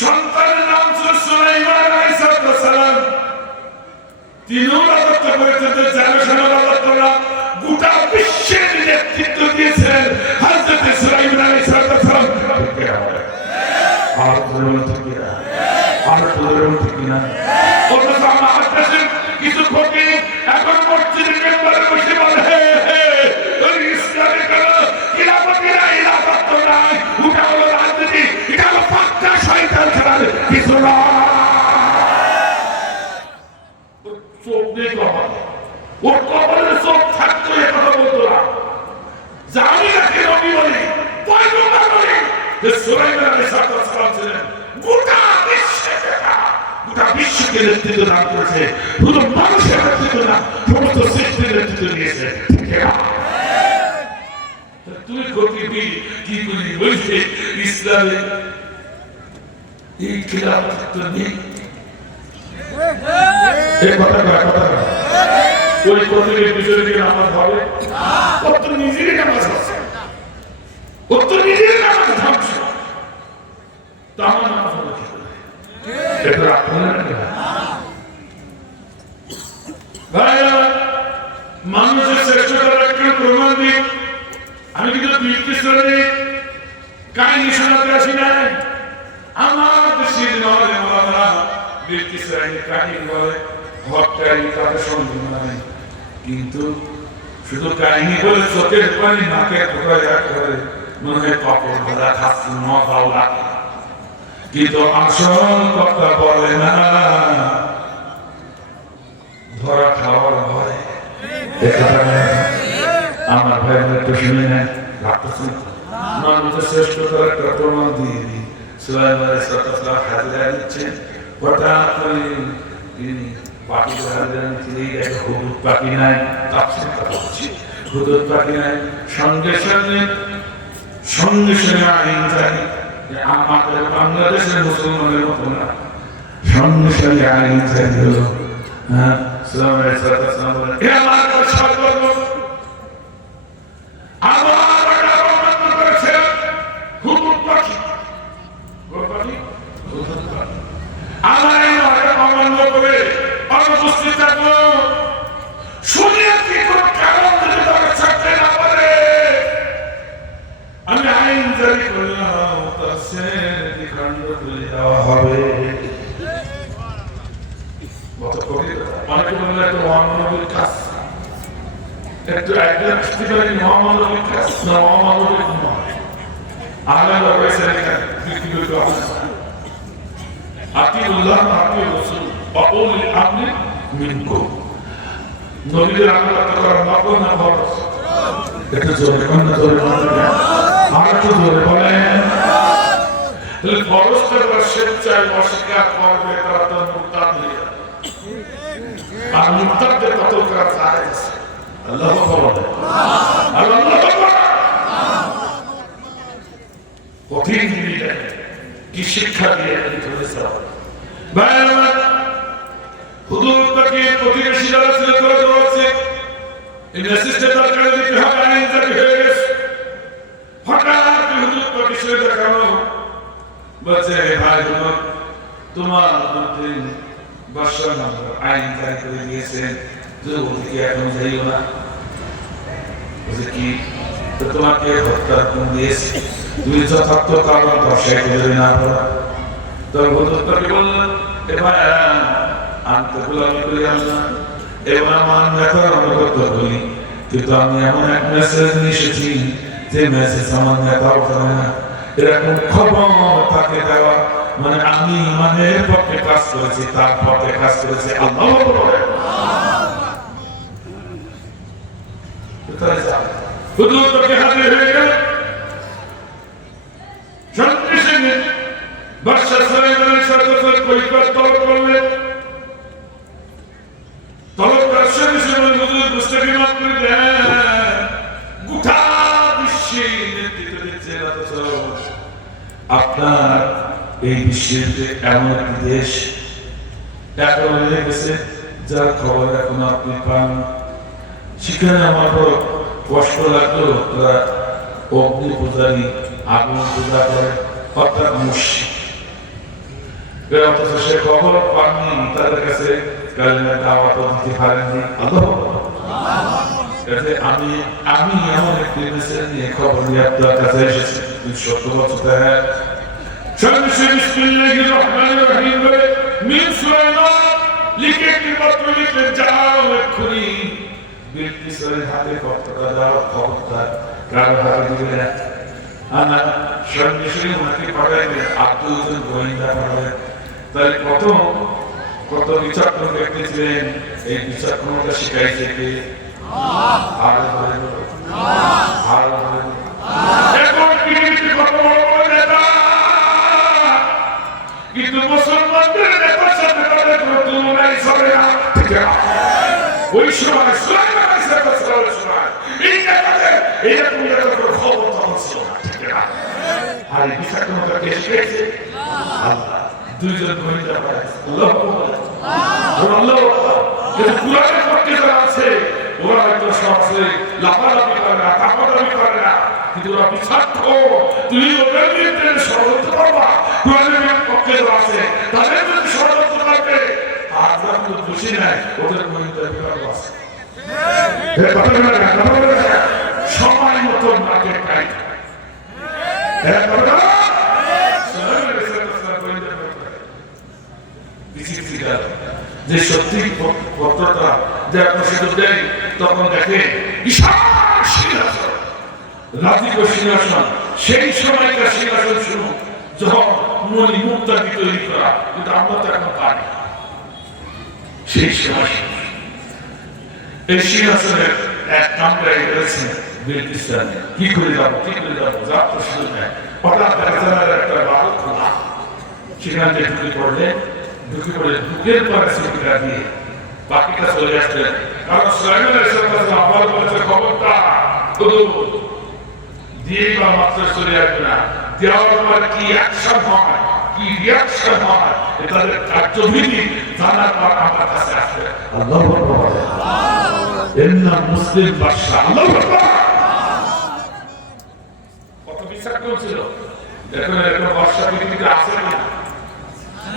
সন্তানের নাম ছিল সুলাইমান আলাইহিস সালাম। তিনিও রাজত্ব করেছেন, গোটা বিশ্বের নেতৃত্ব দিয়েছেন হযরত সুলাইমান আলাইহিস সালাম। কিছু ক্ষতি এখন মসজিদের মেম্বারে বসে বলে ইসলামে কেন খিলাফতিরা ইলাফত নাই, ওটা হলো রাজনীতি, এটা হলো পাক্কা শয়তান ছাড়া কিছু না। চোখ নেই কপাল, ওর কপালে চোখ থাকতো এ কথা বলতো না। জানি না কেন আমি বলি পয়গম্বর বলি যে সুলাইমান আলাইহিস সালাম ছিলেন গোটা বিশ্বে গোটা বিশ্বকে নেতৃত্ব দান করেছে, শুধু মানুষের নেতৃত্ব না সমস্ত সৃষ্টির নেতৃত্ব দিয়েছে। তুই ক্ষতি কি করি বলছে ইসলামে এই খিলাফত নেই, ওই প্রতিদিন পিছনে দিকে নামাজ হবে, ওর তো নিজেরই নামাজ হচ্ছে, ওর তো নিজেরই নামাজ ধ্বংস, তো আমার নামাজ হবে কি করে? এটা আপনার মানুষের শ্রেষ্ঠতার একটা প্রমাণ দিই। আমি কিন্তু বিলকিসের কাহিনী শোনাতে আসি নাই, আমার দেশের নয় ওলামারা বিলকিসের কাহিনী বলে, হত্যাকারী তাদের সঙ্গে নাই, কিন্তু শুধু কাহিনী বলে চোখের পানি নাকে ঢোকাইয়া করে মনে হয় পাপড় ভরা খাচ্ছি মজাও লাগে, কিন্তু আসল কথা বলে না, ধরা খাওয়ার ভয়। আমার ভাই একটু শুনে নেন, ভাবতেছেন মানুষের শ্রেষ্ঠতার একটা প্রমাণ দিয়ে দিই। সুলাইমান আলাইহিস সালাম হাজিরা দিচ্ছেন, হঠাৎ করে তিনি পাখি হাজিরা দিচ্ছেন, এই হুদুদ পাখি নাই, তাফসীর কথা বলছি, হুদুদ পাখি নাই, সঙ্গে সঙ্গে আইন জানি আমাদের বাংলাদেশের মুসলমানের মতো না, সঙ্গে সঙ্গে আইন জানি হলো। হ্যাঁ, সুলাইমান আলাইহিস সালাম বলেন হে আমার সর্বর্ণ, আমার এটা অবমাননা করেছে হুদুদ পাখি, আমার এই অবমাননা করে অনুপস্থিত থাকবো, শুনিয়ে কি কোনো কারণ যদি তাকে ছাড়তে না পারে আমি আইন জারি করলাম, তার শ্রেণী খণ্ড তুলে দেওয়া হবে। অনেকে বলে তো মহামানবের কাজ একটু একজন আসতে পারি মহামানবের কাজ না মহামানবের নয় আলাদা রয়েছে এখানে পৃথিবীর আতিউল্লাহ আতিউর রাসূল ওয়াউলিল আমরি মিনকুম নবীদের আনুগত্য করা মাপন না ফরজ একটু জোরে কোন জোরে আর একটু জোরে বলেন তাহলে ফরজ করা স্বেচ্ছায় অস্বীকার করবে তারা তো মুরতাদ হয়ে যাবে আর মুরতাদদের কত করা জায়েজ আল্লাহু আকবার আল্লাহু আকবার কঠিন জিনিস কি শিক্ষা দিয়ে চলেছে বাইরে হুদুদ তাকে প্রতিবেশী যারা ছিল করে দেওয়াছে এই মেসেজটা তার কাছে দিতে হবে আইন জারি হয়ে গেছে হঠাৎ হুদুদ তাকে সে দেখানো বলছে ভাই হুদুদ তোমার মধ্যে বাদশাহ আইন জারি করে দিয়েছেন যে ওদিকে এখন যাইও না বলছে কি তো তোমাকে হত্যার হুকুম দিয়েছে তুমি যথার্থ কারণ দর্শাই করে না পড়া তোর হুদুদ তাকে বললেন এ ভাই আনতে গোলামি করি আল্লাহ এবং আমার নেতার অনুগত করি কিন্তু আমি এমন এক মেসেজ নিয়ে এসেছি যে মেসেজ আমার নেতাও জানে না এরকম খবর তাকে দেওয়া মানে আমি ইমানের পক্ষে কাজ করেছি তার পক্ষে কাজ করেছি আল্লাহ হুজুর তোকে হাজির হয়ে গেল সঙ্গে সঙ্গে বাদশাহ সুলাইমানের সাথে কৈফিয়ত তলব করলেন তলব করার সঙ্গে সঙ্গে হুজুর মুস্তাকিমাত করে দেন গোটা বিশ্বে নেতৃত্ব দিচ্ছেন অথচ আপনার এই বিশ্বের এমন একটি দেশ এখন হয়ে গেছে যার খবর এখন আপনি পান সেখানে আমার বড় কষ্ট লাগলো তারা অগ্নি পূজারী আগুন পূজা করে অর্থাৎ মুশরিক অথচ সে খবর পাননি তাদের কাছে কালিমা দাওয়াত দিতে পারেননি আল্লাহ আমি এমন একটি মেসেজ নিয়ে খবর নিয়ে আপনার কাছে এসেছি 70 বছর থেকে বিসমিল্লাহির রহমানির রহিম বলে মিন সুলাইমান লিখে একটি পত্র লিখলেন যাও এক্ষুনি বিলকিসের হাতে পত্রটা দাও খবরদার কারো হাতে দিবে না আনা সঙ্গে সঙ্গে ওনাকে পাঠাইলেন আর দুজন গোয়েন্দা পাঠালেন তাহলে কত বিচক্ষণ ব্যক্তি ছিলেন এই বিচক্ষণতা শিখাইছে কে কিন্তু মুসলমানদের নেতার সাথে তাদের কোনো তুলনাই চলে না ওই সময় এই নেতাদের এইরকম নেতাদের খবর তখন ছিল না আর এই বিচক্ষণতা কে শিখেছে আল্লাহ দুইজন গোয়েন্দা পাঠাইছে আল্লাহ কিন্তু কুরআনের পক্ষে যারা আছে ওরা হয়তো সবচেয়ে লাফালাফি করে না তাপাতাপি করে না কিন্তু ওরা বিচক্ষণ তুমি ওদের বিরুদ্ধে ষড়যন্ত্র করবা কুরআনের পক্ষে যারা আছে তাদের যদি ষড়যন্ত্র করবে আর যারা কিন্তু দোষী নাই ওদের গোয়েন্দা বিভাগ আছে সময় মতো মাকে পাই যে সত্যি পত্রটা যে আপনার সাথে দেয় তখন দেখে বিশাল সিংহাসন রাজীব সিংহাসন সেই সময়কার সিংহাসন শুরু যখন মনি মুক্তাদি তৈরি করা কিন্তু আমরা তো এখন পারি সেই সিংহাসন এই সিংহাসনের এক কামরায় রয়েছে বিলকিস কি করে যাবো যার তো শুধু নেয় হঠাৎ দেখা যায় একটা বাল খোলা সেখান থেকে ঢুকে পড়লে ঢুকের পরে সিটিটা দিয়ে বাকিটা চলে আসলেন কারণ সুলাইমানের সাথে আবার বলেছে খবরটা দিয়ে বা মাত্র চলে আসবে না দেওয়ার পর কি অ্যাকশন হয় কি রিয়াকশন হয় তাদের কার্যবিধি জানার পর আমার কাছে আসবে আল্লাহু আকবার এর নাম মুসলিম বাদশা আল্লাহু আকবার কত বিশ্বাস করছিল দেখুন এরকম বাদশা পৃথিবীতে আছে না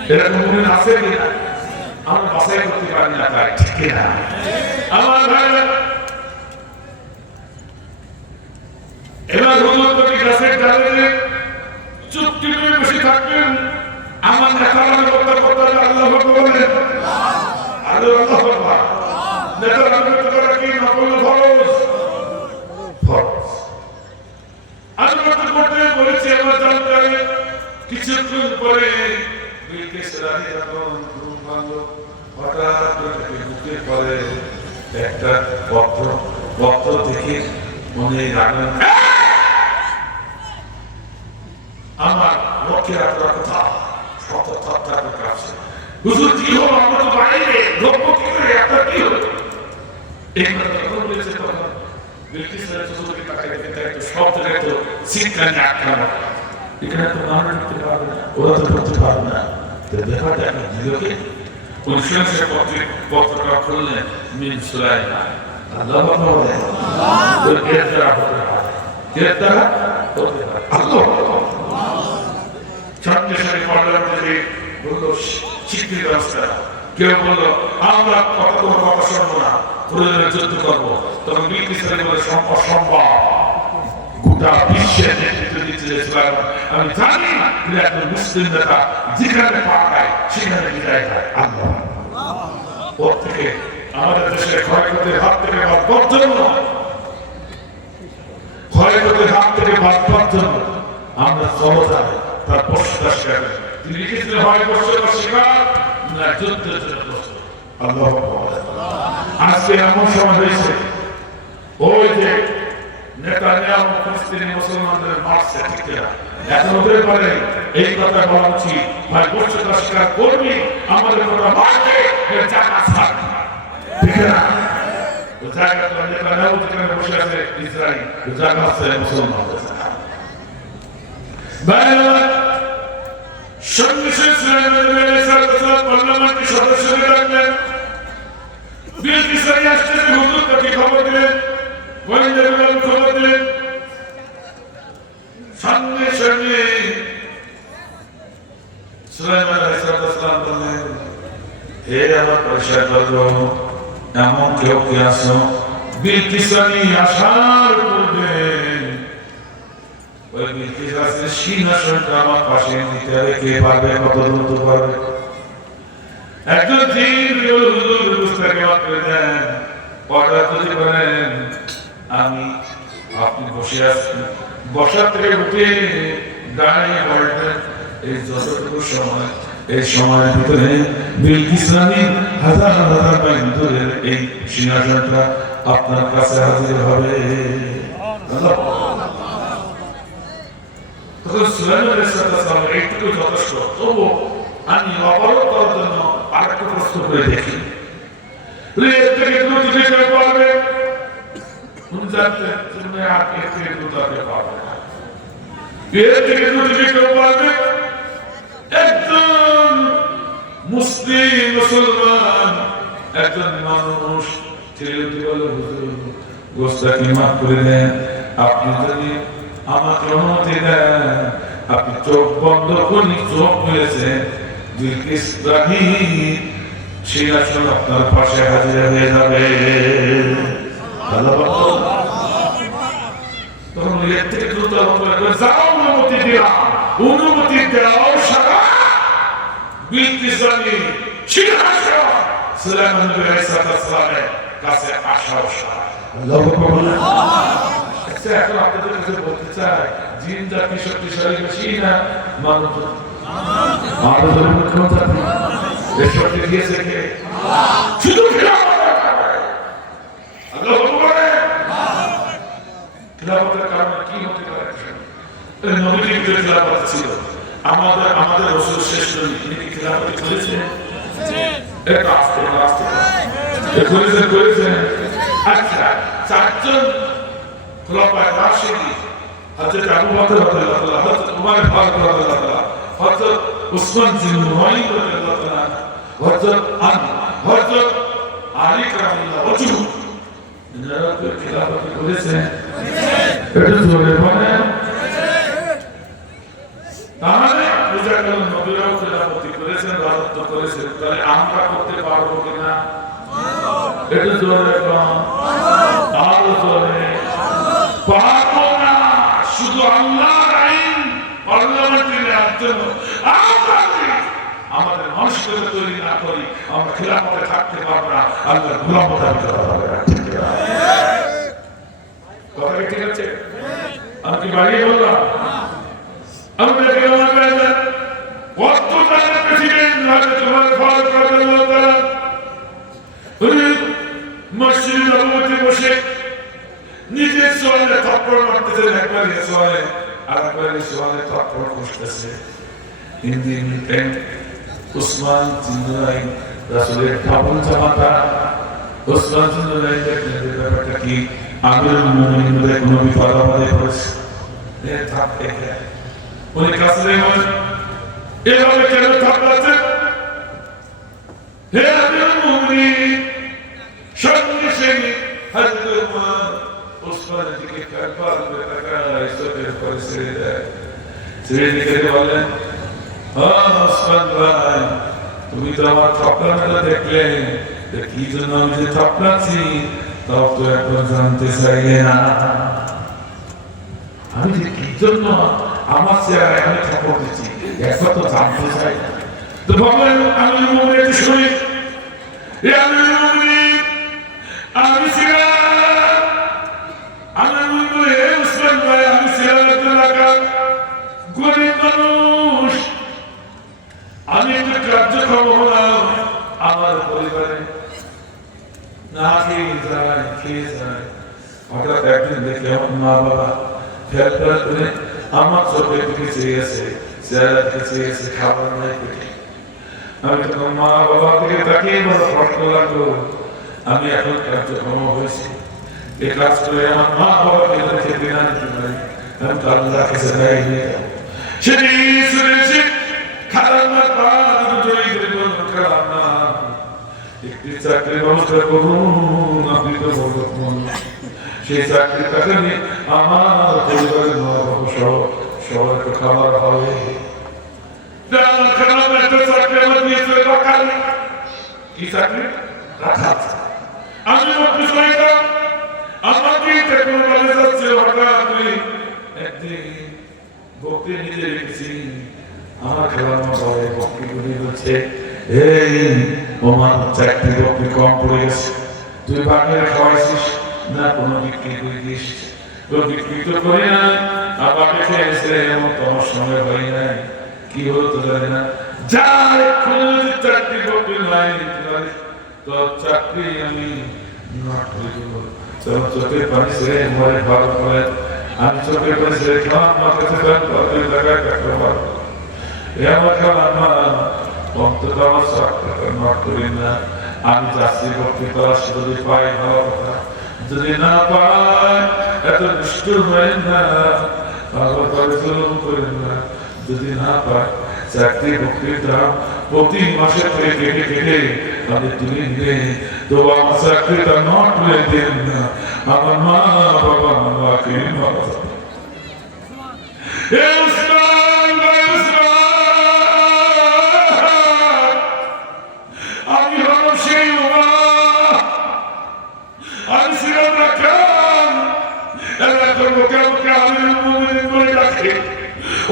এরকম মুমিন আছে কিনা আমরা বাছাই করতে পারি না তাই ঠিক না আমার ভাইরা এবার হুজুরকে কাছে ডালে চুপটি করে বসে থাকবেন আমার নেতারা কথা আল্লাহ বলেন আল্লাহু আকবার নেতার আনুগত্য করা কি নকল ফরজ? ফরজ। আনুগত্য করতে বলেছি আমরা জানতে হবে। কিছুক্ষণ পরে বিলকিস রানী যখন ঘুম ভাঙলো, হঠাৎ করে বুকের পরে একটা পত্র দেখে মনে রাখলেন, আমার লক্ষ্যের একটা কথা শত থর কাছে। হুজুর কি হলো? আমরা তো বাইরে দ্রব্য কি করে একটা কি হলো? এই কথা যখন বলেছে তখন বিলকিস রানী হুজুরকে তাকায় দেখে একটু সব জায়গায় তো সিটখানে আটকানো, এখানে তো মানুষ ঢুকতে পারবে না, ওরা তো ঢুকতে পারবে না। তো দেখা যায় জিরোকে অনুশাসনের পত্রটা খুললেন, মিন সুলাইমান। আল্লাহ বলেন ওই গ্রেফতার হতে পারে, গ্রেফতার হতে পারে। আল্লাহ ছত্রিশে পার্লামেন্টে বললো শিক্ষিত ব্যবস্থা। কেউ বললো আমরা কথা শুনবো না, প্রয়োজনে যুদ্ধ করবো। তখন বিলকিস রানী বলে অসম্ভব, গোটা বিশ্বের নেতৃত্ব দিচ্ছে সুলাইমান। আমি জানি তিনি একজন মুসলিম নেতা, যেখানে পাওয়া যায় সেখানে বিদায় হয়। আল্লাহ ওর থেকে আমাদের দেশের ক্ষয়ক্ষতির হাত থেকে বাঁচবার জন্য, ক্ষয়ক্ষতির হাত থেকে বাঁচবার জন্য আমরা সহজাত তার প্রস্তুত শিকার। তিনি লিখেছিলেন হয় প্রস্তুত শিকার না যুদ্ধের জন্য প্রস্তুত। আল্লাহ আজকে এমন সময় হয়েছে, ওই যে নেতানিয়াহু ফিলিস্তিনি মুসলমানদের মারছে, ঠিক না? এখন হতে পারে এই কথা বলা উচিত, ভাই প্রস্তুত শিকার করবি, আমাদের কথা মারবে, এর জায়গা ছাড়, ঠিক না? ও জায়গা তো নেতানিয়াহু যেখানে বসে আছে ইসরায়েল, ও জায়গা আছে মুসলমানদের। সঙ্গে পার্লামেন্টের সদস্যদের ডাকলেন, বিলকিস রানী আসতেছে, হুজুর তাকে খবর দিলেন, গোয়েন্দা বিভাগ খবর দিলেন। সঙ্গে সঙ্গে সুলাইমান আলাইহিস সালাম বললেন, হে আমার পরিষদ, এমন কেউ কি আছো? বিলকিস রানী আসার পূর্বে ওই বিলকিস রানীর সিংহাসনটা আমার পাশে নিতে হবে, কে পারবে, কত দ্রুত পারবে? একজন পুস্তকে করে দেন, অর্ডার যদি করেন, আমি আপনি বসে আছেন, বসার থেকে উঠে দাঁড়িয়ে বলতেন, এই যতটুকু সময়, এই সময়ের ভিতরে বিলকিস রানী হাজার হাজার মাইল দূরের এই সিংহাসনটা আপনার কাছে হাজির হবে। তখন সুলাইমান আলাইহিস সালাম এইটুকু যথেষ্ট। তবু আমি অবরোধ করার জন্য আরেকটু প্রশ্ন করে দেখি, এর থেকে দ্রুত যেতে পারবে? তুমি জানতেন তুমি আর এর থেকে দ্রুত যেতে পারবে না। এর থেকে দ্রুত যেতে পারবে একজন মুসলিম মুসলমান, একজন মানুষ ছেলে বলে, হুজুর গোস্তাকে মাফ করে দেন, আপনি যদি আমাকে অনুমতি দেন, আপনি চোখ বন্ধ করে চোখ হয়েছেন, বিলকিস রানী সিংহাসন আপনার পাশে হাজির হয়ে যাবে। তখন এর থেকে দ্রুত যাও, অনুমতি দিলাম, অনুমতি দেওয়াও সারা বিলকিস রানী সিংহাসন সুলাইমান আলাইহিস সালামের কাছে আসাও সারা। এখন আপনাদের কাছে বলতে চাই, জিন জাতি শক্তিশালী বেশি না মানব জাতি? এর শক্তি দিয়েছে কে? শুধু খিলাফতের কারণে কি হতে পারে? নবীজির যে খিলাফত ছিল, আমাদের রাসূল শেষ নবী, তিনি কি খিলাফত করেছেন? এটা আস্তে করেছেন। আচ্ছা, চারজন খোলাফায়ে রাশিদিন, হযরত আবু বকর রাদিয়াল্লাহু তাআলা, হযরত উমর ফারুক রাদিয়াল্লাহু তাআলা, হযরত উসমান বিন নুরাইন রাদিয়াল্লাহু তাআলা, হযরত আলী রাদিয়াল্লাহু তাআলা, এনারা তো খিলাফত করেছেন। এটা জোরে বলেন। তাহলে বুঝা গেল নবীরাও খিলাফত করেছেন, রাজত্ব করেছেন, তাহলে আমরা করতে পারবো কিনা? এটা জোরে বলেন। আরো জোরে। পারবো না, শুধু আল্লাহর আইন পার্লামেন্টে নেওয়ার জন্য আমাদের মানুষ করে তৈরি না করি আমরা খিলাফতে থাকতে পারবো না, আল্লাহর গোলামও দাবি করা হবে না। ঠিক আছে? কথা ঠিক আছে? আমি কি বাড়িয়ে বললাম? আমি দেখে আমার কত জায়গায় প্রেসিডেন্ট হজরত ওমর ফারুক রাদিয়াল্লাহু তাআলা উনি মসজিদে নববীতে বসে নিজের সোয়ালে থাপ্পড় মারতেছেন, একবার সোয়ালে আর একবার সোয়ালে থাপ্পড় করতেছে। ইন্দিন উসমান জিন্নাইন রাসূলের কাপড় জামাতা উসমান জিন্নাইন দেখলেন ব্যাপারটা কি, আমিরুল মুমিনিনের কোনো বিপদ আমাদের পড়েছে, এ থাকতে গেছে উনি কাছে বলেন এভাবে কেন থাকতে, হে আমিরুল মুমিনিন, সঙ্গে সঙ্গে হযরত ওমর উসমানের দিকে কারবার করে তাকায়, চোখের পরে ছেড়ে দেয়, ছেড়ে দিতে বলেন উসমান ভাই তুমি তো আমার থাপড়াটা দেখলে, কি জন্য আমি যে থাপড়াচ্ছি তাও তো একবার জানতে চাইলে না, আমি যে কি জন্য আমার চেহারা আমি থাপড় দিচ্ছি একবার তো জানতে চাই না। তো বললেন আমি মুমিন শুনি, আমি মুমিন, আমি ছিলাম, আমি মুমিন, হে উসমান ভাই আমি ছিলাম একজন গরিব মানুষ, আমি একটু কার্যক্রম হলাম, আমার পরিবারে না খেয়ে যায়, হঠাৎ একদিন দেখে আমার মা বাবা খেয়াল করে আমার চোখের দিকে চেয়েছে, চেহারা দিকে চেয়েছে, খাবার নাই পেটে, আমি তখন মা বাবার দিকে তাকিয়ে বড় কষ্ট লাগলো, আমি এখন কার্যক্রম হয়েছি, এই কাজ করে আমার মা বাবাকে খেতে না দিতে পারি, আমি তো আল্লাহ কাছে নাই নিয়ে যাবো, সেদিন শুনেছি খারাপ পা জড়িয়ে ধরে খারাপ না একটি চাকরির ব্যবস্থা করুন, আপনি তো সেই চাকরির টাকা নিয়ে আমার পরিবারের সবার খাবার হবে, খারাপ একটা চাকরি আমার দিয়েছে বাকালি, কি চাকরি রাখাল, আমি অফিস হইতাম, আমাকে টেকনোলজি যাচ্ছে, হঠাৎ একদিন বকরি নিজে রেখেছি, আমার খেলার মতো বকরি গুলি বলছে এই ওমান চাকরি বকরি কম পড়ে গেছে, তুই বাকিরা খাওয়াইছিস না কোনো বিক্রি করে দিস, তোর বিক্রি তো করি না, আমাকে খেয়েছে এমন তোমার সঙ্গে হয় নাই, কি হলো তো জানি না, যা এক্ষুনি চাকরি বকরি লাইন দিতে পারি তোর চাকরি আমি নট করে দেবো, তোর চোখের পানি ছেড়ে মরে ভালো করে, আমি চোখের পানি ছেড়ে খাওয়া আমার কাছে টাকায় কাটতে পারবো, আমার খাবার মা অন্তত আমার চাকরি নট করি না, আমি চাকরি বকরি করার যদি পাই ভালো কথা, যদি না পাই এত নিষ্ঠুর হয়ে না, পাগল করে জুলুম করেন না, যদি না পাই চাকরি বকরির দাম প্রতি মাসে থেকে কেটে কেটে আমি তুলে নিলে তো আমার চাকরিটা নট করে দেন না, আমার মা বাবা আমাকে ভালো আমি হল সেই আমি ছিলাম না খান, এখন মুখে মুখে আমি মুমিন বলে ডাকে,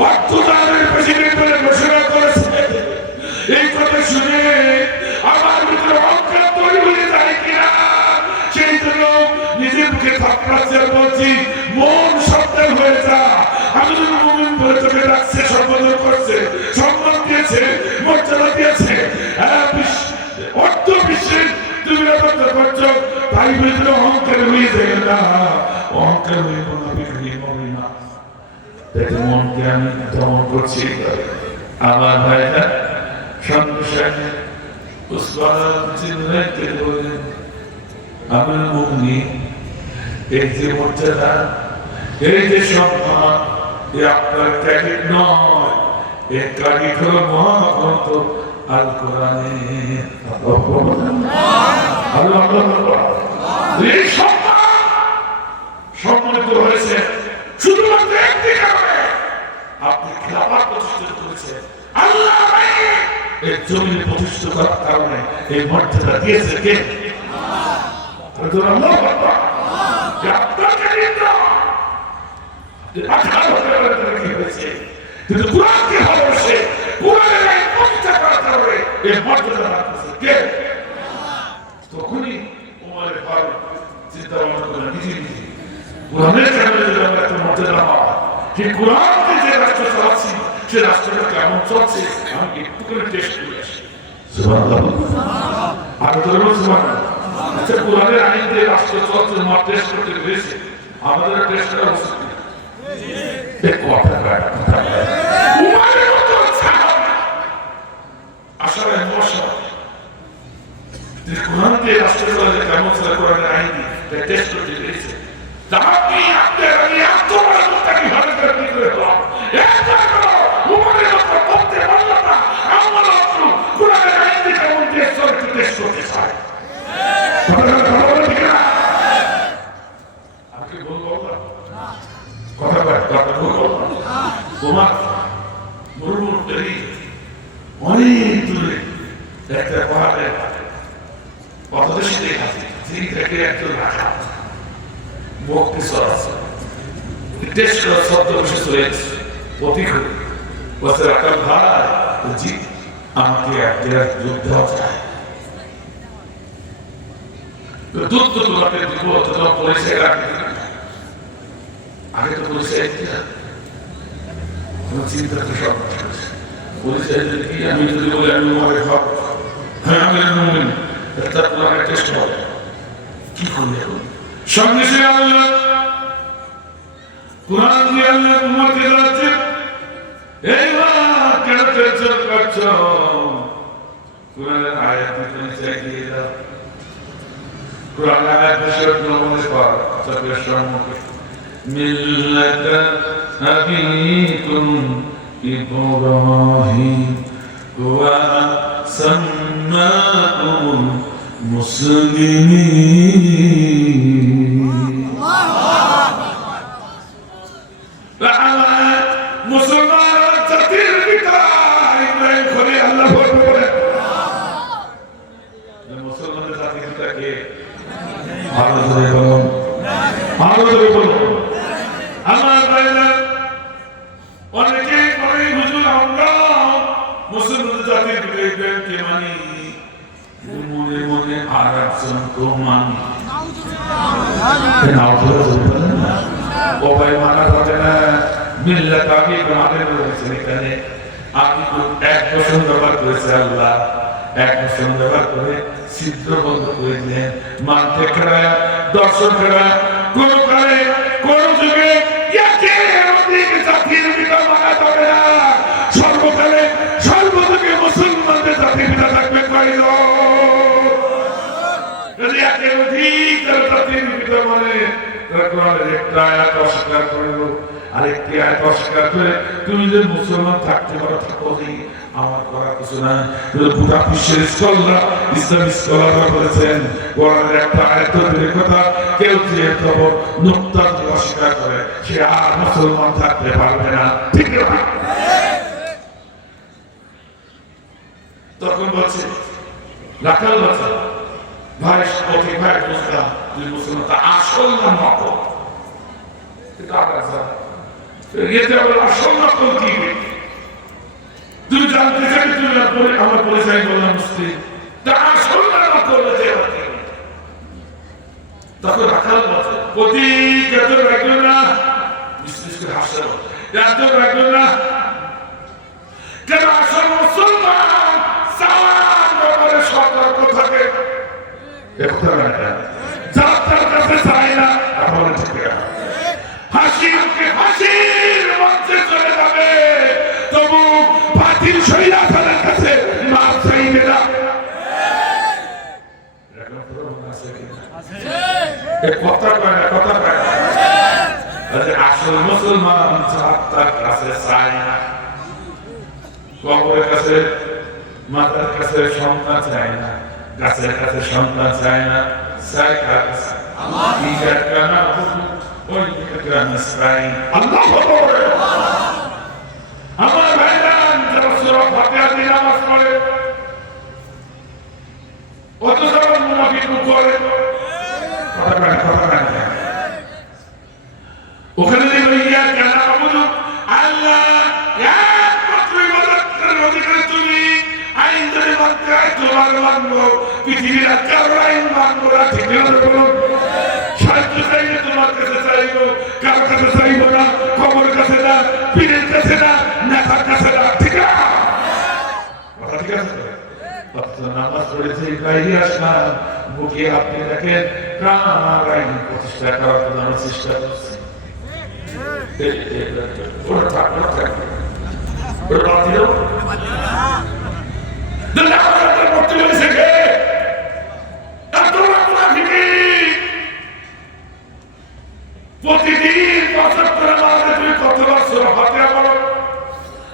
অর্থদানের প্রেসিডেন্ট বলে ঘোষণা করেছে, এই কথা শুনে আমার ভিতরে অহংকার তৈরি হয়ে যায় কিনা, সেই জন্য নিজের মুখে থাপড়াচ্ছে আর বলছি মন সত্যান হয়ে যা, আমি যদি মুমিন বলে তোকে ডাকছে, সম্বোধন করছে, সম্মান দিয়েছে, মর্যাদা দিয়েছে, অর্থ বিশ্বের তুমি ব্যাপারটা করছো, তাই ভিতরে অহংকার হয়ে যায় না, অহংকার হয়ে কোনো বিক্রি হবে না, দেখে মনকে আমি দমন করছি। আমার ভাইরা সঙ্গে সঙ্গে উসমান চিন্তাইতে বলেন আমি মুমিন, এই যে মর্যাদা, এই যে সম্মান, এ আপনার ক্যাডিট নয়, এই ক্যাডিট হলো মহাগ্রন্থ আল কোরআনে, এই সম্মান সম্মানিত হয়েছে শুধুমাত্র একটি কারণে, আপনি খিলাফত প্রতিষ্ঠিত করেছেন, আল্লাহ এই জমিন প্রতিষ্ঠিত করার কারণে এই মর্যাদা দিয়েছে কে? কিন্তু কোরআনকে ভালোবাসে, কোরআনের প্রতিষ্ঠা করার কারণে এই মর্যাদা রাখতেছে কে? তখনই ওমর ফারুক চিন্তা ভাবনা করে নিজে নিজে কোরআনের কারণে যদি আমরা একটা মর্যাদা পাবো, সেই কোরআনকে যে রাষ্ট্র চালাচ্ছি সে রাষ্ট্রটা কেমন চলছে আমি একটু করে টেস্ট করে আসি। সুবহানাল্লাহ, আর ধরো সুবহানাল্লাহ। আচ্ছা, কোরআনের আইন দিয়ে রাষ্ট্র চলছে, মত টেস্ট করতে পেরেছে, আমাদের টেস্ট করা উচিত না। এই কথা উমারের মতো সাহাবী আসলে মশা যে কোরআন দিয়ে রাষ্ট্র চলে কেমন চলে, কোরআনের আইন দিয়ে টেস্ট করতে পেরেছে। তাকে আপনার আমি আত্মবাদী ভাবে কি করে হলাম উমারের মতো করতে পারলাম না। আমার কোরআনের আইন দিয়ে কেমন টেস্ট করে টেস্ট করতে চায়। আমাকে বলবো কথা বলবো তোমার মরুভূমি অনেক দূরে একটা পাহাড়ে পথদেশী দেখাচ্ছে, যিনি থেকে একজন রাখা মুক্তি সরাচ্ছে টেস্ট করা শব্দ বসে চলেছে প্রতীক বসে রাখার ভাই জি আমাকে একটা যুদ্ধ চায়। দুধ তো তোমাকে দিব, তোমার পরিচয় রাখবে আগে তো পরিচয় তোমার চিন্তা তো সব পরিচয় যদি কি আমি যদি বলি আমি উমারে হক, হ্যাঁ আমি মুমিন, এটা তোমার টেস্ট হবে কি করবে এখন? সঙ্গে সঙ্গে আল্লাহ কোরআন দিয়ে আল্লাহ উম্মতকে জানাচ্ছে, এই মা কেন টেনশন করছো? কোরআনের আয়াত পরিচয় দিয়ে দাও। কোরআন আয়াত বিষয়ক নমুনে পাওয়া চোখের সম্মুখে মিল্লাতা আবিকুম ইব্রাহিম ওয়া সাম্মাকুম মুসলিমিন। মুসলমান জাতির পিতা ইব্রাহিম খলিল আল্লাহ বলেন, মুসলমানের জাতির পিতা কে? আরো জোরে বলুন, আরো জোরে বলুন। আমার ভাইরা অনেকে বলে হুজুর আমরা মুসলমান জাতির পিতা ইব্রাহিমকে মানি, মনে মনে আর একজন তো মানি। সবাই মানা যাবে না, মিল্লাত আবিকুম আমাদের রয়েছে এখানে। আপনি এক বছর ব্যবহার করেছে আল্লাহ, এক বছর ব্যবহার করে ছিদ্র বন্ধ করে দিলেন। মানতে খেলা দর্শন খেলা কোন কালে কোন যুগে জাতির পিতা মানা যাবে না। সর্বকালে সর্বযুগে মুসলমানদের জাতির পিতা থাকবে কইল। যদি একে অধিক জাতির পিতা মানে কোরআনের একটা আয়াত অস্বীকার করলো, আরেকটি আয়াত অস্বীকার করে তুমি যে মুসলমান থাকতে পারো থাকো, আমার করার কিছু না। গোটা বিশ্বের স্কলাররা ইসলামিক স্কলাররা বলেছেন কোরআনের একটা আয়াত কথা কেউ যে নুক্তা অস্বীকার করে সে আর মুসলমান থাকতে পারবে না। ঠিক না? তখন বলছে রাখাল বলছে ভাই অতি ভাই বুঝলাম তুই মুসলমান, তা আসল না নকল? আসল নকল কি? তুমি জানতে চাই তুমি আমার পরিচয় বললাম মুসলিম, তা আসল না নকল? তখন রাখাল বলছে প্রতীক এত রাখবেন না, বিশেষ করে হাসতে এত রাখবেন না কেন? আসল মুসলমান সতর্ক থাকে, যাত্রার কাছে চায় না। হাসির মঞ্চে চলে যাবে, তবু বাতিল শরীরের কাছে মাপ চাইবে না। কথা কয় না, কথা কয় না। আসল মুসলমান যাত্রার কাছে চায় না, কবরের কাছে মাতার কাছে সন্তান চায় না, গাছের কাছে সন্তান চায় না, চায় কার কাছে? আমার ভাইরান যারা সূরা ফাতিহা দিয়ে নামাজ পড়ে অত সব মুনাফিক করে ওখানে দেখবে ইয়া কেন আবুদু আল্লাহ একমাত্র ইবাদত করার অধিকারী তুমি, আইন যদি মানতে তোমার মানবো, পৃথিবীর আর কারো আইন মানবো না, ঠিক না বলুন? সাহায্য চাইলে তোমার কাছে চাইবো, কারো কাছে চাইবো না, কবর কাছে না, পীরের কাছে না, নেতার কাছে না, ঠিক না? কথা ঠিক আছে? নামাজ পড়েছে বাইরে আসলাম, বুকে আপনি দেখেন কার আইন প্রতিষ্ঠা করার জন্য আমরা চেষ্টা করছি। প্রতিদিন বছর করে মাঝে তুমি কতবার সূরা ফাতিহা পড়ো,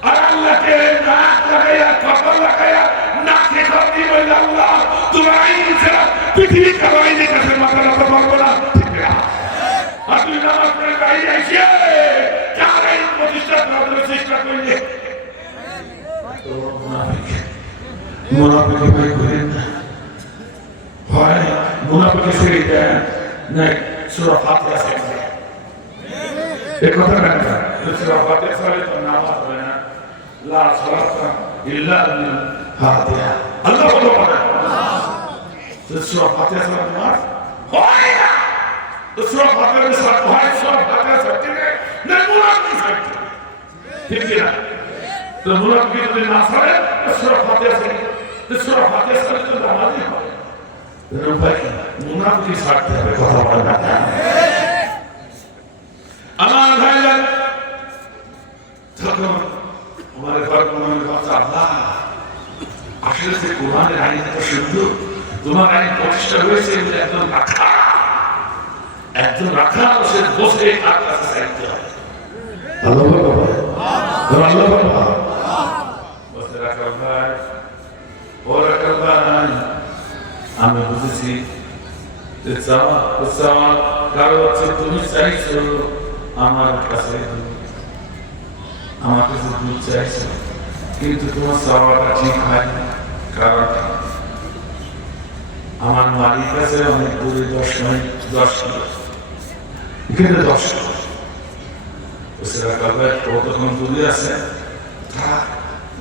আর আল্লাহকে নাক লাগাইয়া কপাল লাগাইয়া নাকে খতি বলে আল্লাহ তোমার আইন ছাড়া পৃথিবী কারো আইনের কাছে মাথা নত করবো না, ঠিক না? আর তুই নামাজ পড়ে বাইরে আসিয়া কার আইন প্রতিষ্ঠা করার চেষ্টা করলে মুনাফিক ভাই করেন না, হয় মুনাফিকে ছেড়ে দেন না সূরা ফাতিহা ছেড়ে দেন। এই কথা না, সূরা ফাতিহা ছাড়লে তো নামাজ হবে না। লা সালাতা ইল্লা বিল ফাতিহা, আল্লাহ বলে সূরা ফাতিহা ছাড়া নামাজ হয় না। তো সূরা ফাতিহা ছাড়া হয়, সূরা ফাতিহা ছাড়তে না মুনাফিক ছাড়তে, ঠিক না? তো মুনাফিক যদি না ছাড়ে সূরা ফাতিহা ছাড়ে, তো সূরা ফাতিহা ছাড়লে তো নামাজই হবে। উপায় কি? মুনাফিক ছাড়তে হবে, কথা বলে না। আমার ভাইরা তখন আমার ঘর মনে হচ্ছে আল্লাহ আসলে যে কোরআনের আইন এত সুন্দর, তোমার আইন প্রতিষ্ঠা হয়েছে একজন রাখা সে বসে তার কাছে চাইতে হয়। আল্লাহ বসে রাখাল ভাই, ও রাখাল ভাই, আমি বুঝেছি যে চাওয়া কারো হচ্ছে তুমি চাইছো আমার কাছে, আমার কাছে দুধ চাইছো, কিন্তু তোমার চাওয়াটা ঠিক হয়নি। কারণ আমার বাড়ির কাছে অনেক দূরে 10 মাইল, 10 কিলো, এখানে 10 কিলো। কতক্ষণ দূরে আছে,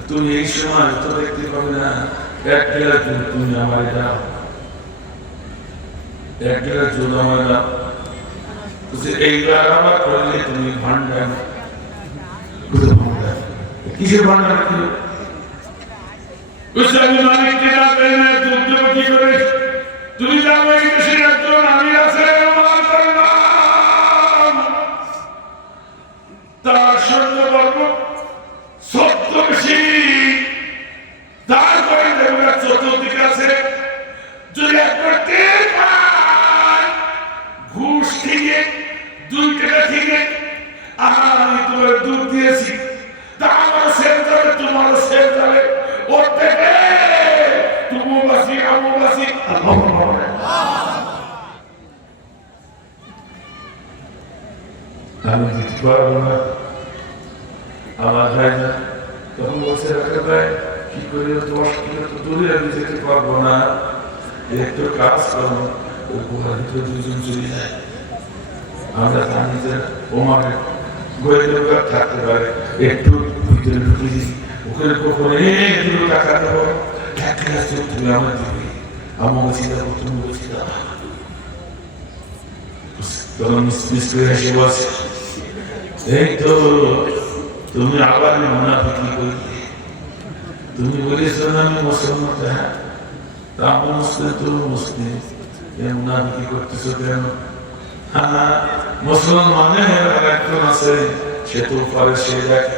তুমি এই সময় তো দেখতে পাবে না, 1 গ্লাস দুধ তুমি আমার দাও, 1 গ্লাস দুধ আমার দাও। এইবার আবার করলে তুমি ভান্ডার, কিসের ভান্ডার? আমি মালিককে না পেলে দুধ দেবো কি করে? তুমি জানো এই দেশের একজন আমি আছে, তার সৈন্যবর্গ 70 বেশি, তারপরে দেখবে চতুর্দিকে আছে। যদি একবার টের পায় ঘুষ থেকে 2 টাকা থেকে আমি তোমার দুধ দিয়েছি, তা আমার শেষ যাবে, তোমার শেষ যাবে, ওর থেকে তুমি বাসি আমু বাসি। আমি দিতে পারবো না, আমার ভাই না। তখন বলছে রাখা ভাই কি করে, তোমার সাথে তো দূরে আমি যেতে পারবো না, একটু কাজ করবো, ওই গুহার ভিতরে 2 জন চলে যায়। আমরা জানি যে ওমার গোয়েন্দা বিভাগ থাকতে পারে, একটু ভিতরে ঢুকে দিই, ওখানে কখনো এগুলো টাকা দেবো, তুমি আমার দিবি, আমার বলছি দেবো, তুমি বলছি দেবো। তখন মিস্ত্রি এসে বলছে, এই তো তুমি আবার মুনাফিকি করলে, তুমি বলেছো না আমি মুসলমান, হ্যাঁ আমি মুসলিম, তুমি মুসলিম, মুনাফিকি করতেছো কেন? হ্যাঁ মুসলমানের একজন আছে, সে তো পারে, সে দেখে,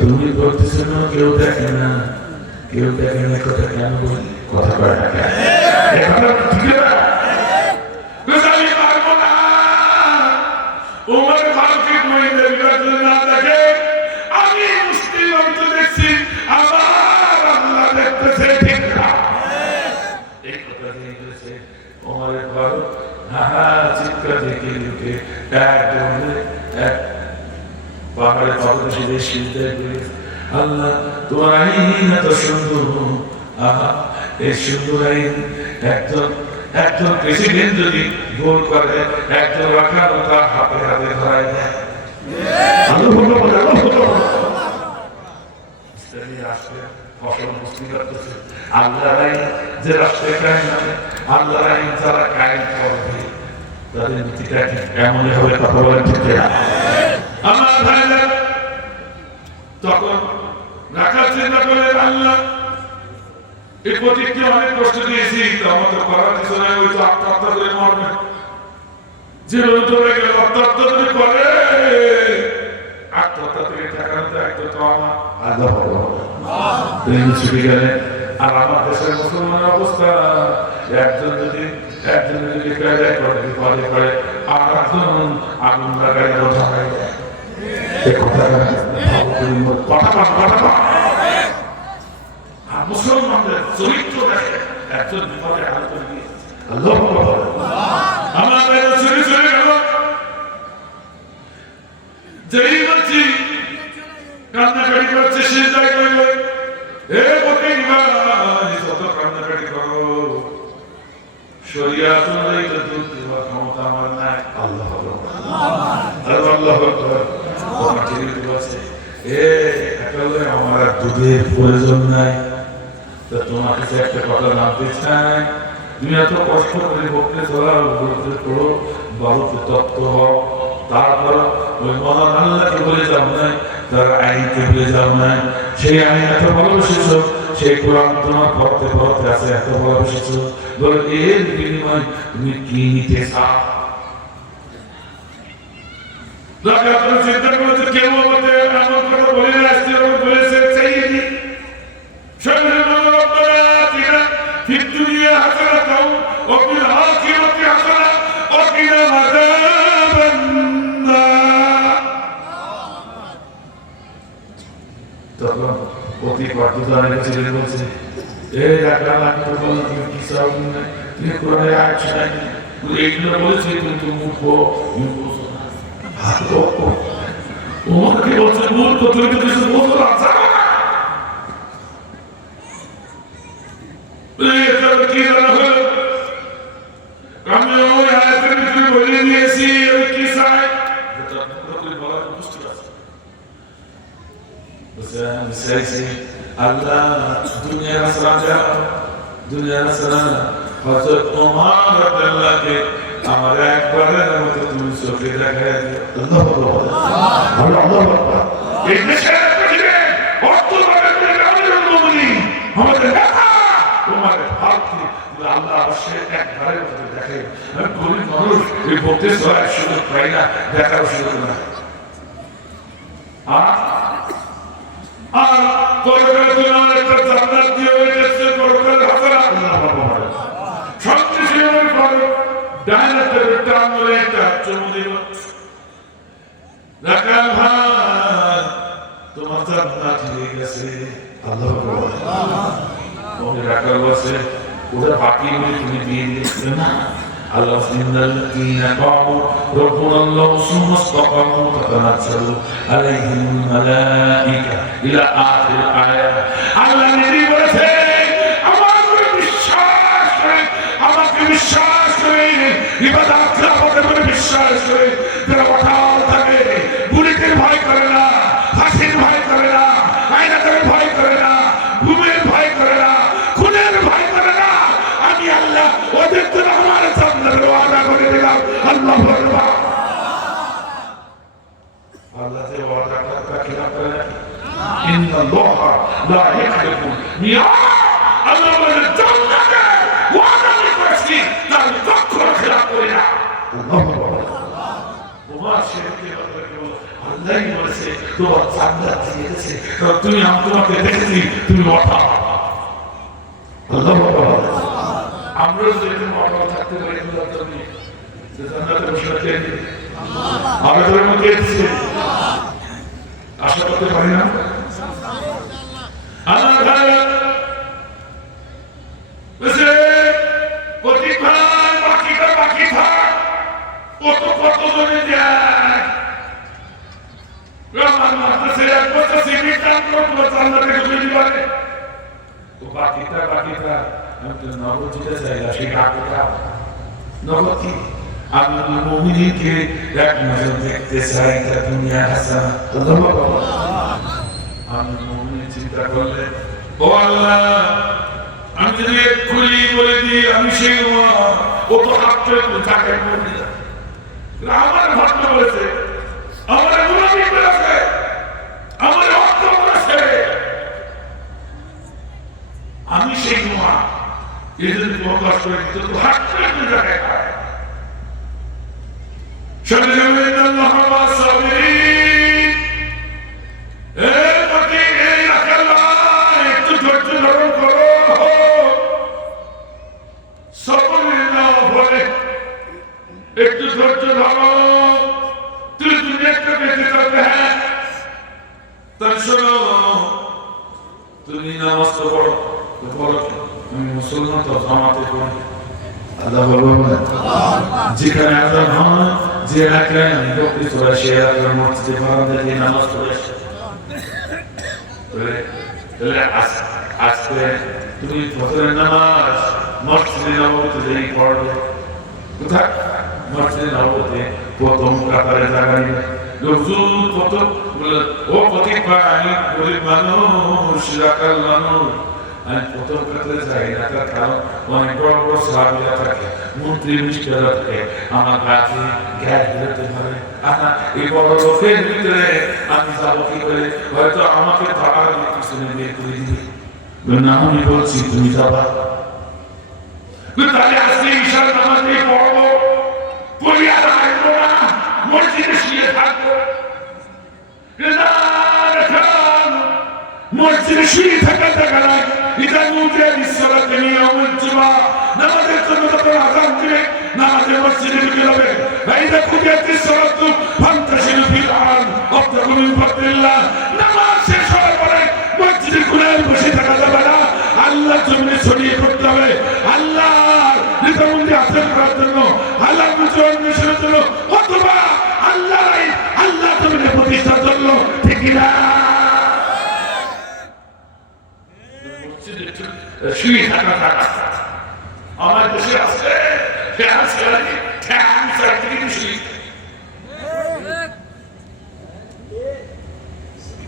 তুমি করতেছো না, কেউ দেখে না, কেউ দেখে না, কথা কেন বলি? কথা কয় না কেন? উমর ফারুককে গোয়েন্দা বিভাগ না দেখে, আমি মুসলিম অন্তর দেখছি, আমার আল্লাহ দেখতেছে, ঠিক না? এই কথা দিয়ে গেছে উমর ফারুক, চিৎকার দেখে লুকে এক পাহাড়ে পাদদেশে সিজদায় পড়ে, আল্লাহ তোমার আইন এত সুন্দর, আহা এই সুন্দর আইন একজন প্রেসিডেন্ট যদি ভুল করে, একজন রাখাল তার হাতে হাতে ধরাই দেয়। নিয়ে আসলে ফসল বুঝতে পারতেছে আল্লাহর আইন যে রাষ্ট্রে কায়েম হবে, আল্লাহর আইন যারা কায়েম করবে তাদের নীতিটা ঠিক এমন হবে, কথা বলেন ঠিক না? আমার ভাইরা তখন রাখার চিন্তা করে আল্লাহ এই প্রতিজ্ঞা অনেক কষ্ট দিয়েছি, তো আমাদের করার কিছু নাই, ওই তো আত্মহত্যা করে মরবে, জীবন চলে গেলে আত্মহত্যা যদি করে আত্মহত্যা থেকে ঠেকানো দায়িত্ব তো আমার, আল্লাহ তিনি ছুটে গেলেন। আর আমার দেশের মুসলমানের অবস্থা, একজন যদি কায়দায় করে বিপদে করে আর একজন আগুন লাগাই রোজা হয়ে যায়, আর মুসলমানদের চরিত্র দেখে একজন বিপদে আহত দিয়ে আল্লাহ আমাদের চলে চলে গেল। যেই বলছি কান্নাকাটি করছে সে জায়গায় হে প্রতিবার যত কান্নাকাটি করো শরিয়াত অনুযায়ী তো দুধ দেওয়ার ক্ষমতা আমার নাই। আল্লাহ আল্লাহ তোমার ঠিক আছে, আমার আর দুধের প্রয়োজন নাই, তা তোমার কাছে একটা কথা জানতে চাই, তুমি এত কষ্ট করে বকলে চলা করো, বড় তত্ত্ব হও, তারপর ওই মহান আল্লাহকে বলে যাও নাই, তার আইনকে বলে যাও নাই, সেই আইন এত ভালোবেসেছ, সেই কোরআন তোমার পড়তে পড়তে আছে এত ভালোবেসেছ, বলে এর বিনিময় তুমি কি নিতে চাও? চিন্তা করেছে কেউ আমাদের এমন কথা বলে আসছে, বলেছে চাইয়ে দিই في الدنيا حسنة وفي الآخرة حسنة وقنا عذاب النار. তখন অতি পাঠদানের ছেলে বলছে, এই রাখলাম আমি তো বললাম তুমি কি চাও না, তুমি কোরআনে আয়াত শোনাইনি, এইগুলো বলেছে কিন্তু মূর্খ ওমাকে বলছে মূর্খ, তুমি তো কিছু বলতে পারছো না। আমি ওই আয়াতের ভিতরে বলে নিয়েছি ওই কি চাই আল্লাহ দুনিয়ার সাজা, দুনিয়ার সাজা হযরত ওমর রাদিয়াল্লাহু আনহু আমার একবারের মতো তুমি চোখে দেখায় দিও। আল্লাহু আকবার, আল্লাহু আকবার। এই দেশের প্রেসিডেন্ট অর্থভাবে আমিরুল মুমিনিন আমাদের দেখা তোমার হাতকে আল্লাহ অবশ্যই একবারের মতো দেখে। আমি গরিব মানুষ এই বলতে সবাই সুযোগ পাই না, দেখার সুযোগ না। আর পরকালে তোমার একটা জান্নাত দিয়ে হয়েছে, পরকালে হাসানা সবচেয়ে সেবার করো ডাইরেক্টের একটা আমলে একটা চুমু দিব রাখাল ভাই তোমার জান্নাত হয়ে গেছে। আল্লাহু আকবার। ওকে রাখাল বসে ওটা বাকি বলে তুমি বিয়ে দিচ্ছ না। আল্লাহ ইন্নাল্লাযীনা ক্বালু রাব্বুনাল্লাহু সুম্মা ইসতাকামু তাতানাজ্জালু আলাইহিমুল মালাঈকা ইলা আখির আয়াত। আল্লাহ নিজে বলেছে আমাকে বিশ্বাস করে, আমাকে বিশ্বাস করে ইবাদত করতে বলে বিশ্বাস করে যারা অটল থাকে, বুড়িদের ভয় করে না, ফাঁসির ভয় করে না, আইনাতের ভয় করে না, ঘুমের ভয় করে না, খুনের ভয় করে না, আমি আল্লাহ ওদের জন্য আমার জান্নাতের ওয়াদা করে দিলাম। আল্লাহু আকবার। আল্লাহ যে ওয়াদা করতে খিলাফ করে না, ইন্নাল্লাহা লা ইয়াখলিফু মিআদ। আল্লাহ বলে জান্নাতে ওয়াদা করেছি তার কখনো খিলাফ করে না। আল্লাহু আকবার। তোমার শেরকে আল্লাহই বলেছে তোমার জান্নাত দিয়েছে, তুমি তোমাকে দেখেছি তুমি অটল। আল্লাহু আকবার। আমরা যদি অটল থাকতে পারি জান্নাতে বসে থাকি, আমাদের মধ্যে আশা করতে পারি না। আল্লাহ তাআলা বলেছে প্রতি ভাই বাকি থাক কত জনে যায় রহমান মাদ্রাসে এক বছর সিভিল কাম করতে জান্নাতে ঢুকে যাবে। তো বাকিটা আমি তো নগদ দিতে চাই না, সেই বাকিটা নগদ কি আমি মুমিনকে এক নজর দেখতে চাই, তা দুনিয়া হাসানা। আল্লাহু আকবার। আমি মুমিন চিন্তা করলেন, ও আল্লাহ, আমি যদি এক্ষুনি বলে দিই আমি সেই উমর, ও তো হাতে টাকায় পড়ে যায়। আমার ভাবনা বলেছে, আমার গুলামি করেছে, আমার হত্যা করেছে, আমি সেই উমর, এই যদি প্রকাশ করে দিত তো হাত করে জায়গায় খায়। একটু ধৈর্য ধারণ করো, একটু ধৈর্য ধরো, তুই দুনিয়াটা বেঁচে যাবে। হ্যাঁ, তাই শোনো, তুমি নামাজ তো পড়ো, বলো আমি মুসলমান তো জামাতে পড়ি। আল্লাহ বলবেন যেখানে আজান হয়, যে এলাকায় আমি বকরি চলে সে এলাকার মসজিদে বারান্দায় নামাজ পড়ে আজকে তুমি ফজরের নামাজ মসজিদে নববীতে যেই পড়বে, কোথায়? মসজিদে নববীতে প্রথম কাতারে জায়গা নিবে। লোকজন কত বলে, ও কতিপয় আমি গরিব মানুষ, রাখাল মানুষ, আমি প্রথম কাতারে যাই না, তার কারণ অনেক বড় বড় সাহাবীরা থাকে, মন্ত্রী মিনিস্টাররা থাকে, আমার কাছে গ্যাস বেরোতে পারে। এই বড় লোকের ভিতরে আমি যাবো কি করে? হয়তো আমাকে ধরার পিছনে বের করে দিবে। না, আমি বলছি তুমি যাবা। তাহলে আজকে ঈশার নামাজে পড়বো, পরিবার আসবো না, মসজিদে শুয়ে থাকবো। মসজিদে শুয়ে থাকার দেখা নাই। এটা মুদ্রা বিশ্বরাতে নিয়মের জমা নামাজের জন্য যখন আজান দিবে, নামাজের মসজিদে ঢুকে যাবে। ভাইদা খুঁজে বিশ্বরাত ফান্তাসিল ফিল আন অবতাগুল মিন ফাদলিল্লাহ। নামাজ শেষ হওয়ার পরে মসজিদে খুলে বসে থাকা যাবে না, আল্লাহর জমিনে ছড়িয়ে পড়তে হবে। আল্লাহর নিজামন্দি হাসিল করার জন্য, আল্লাহর বুঝে অন্বেষণের জন্য, অথবা আল্লাহ জমিনে প্রতিষ্ঠার জন্য। ঠিক না? শুয়ে থাকা থাকা আমার দেশে আছে,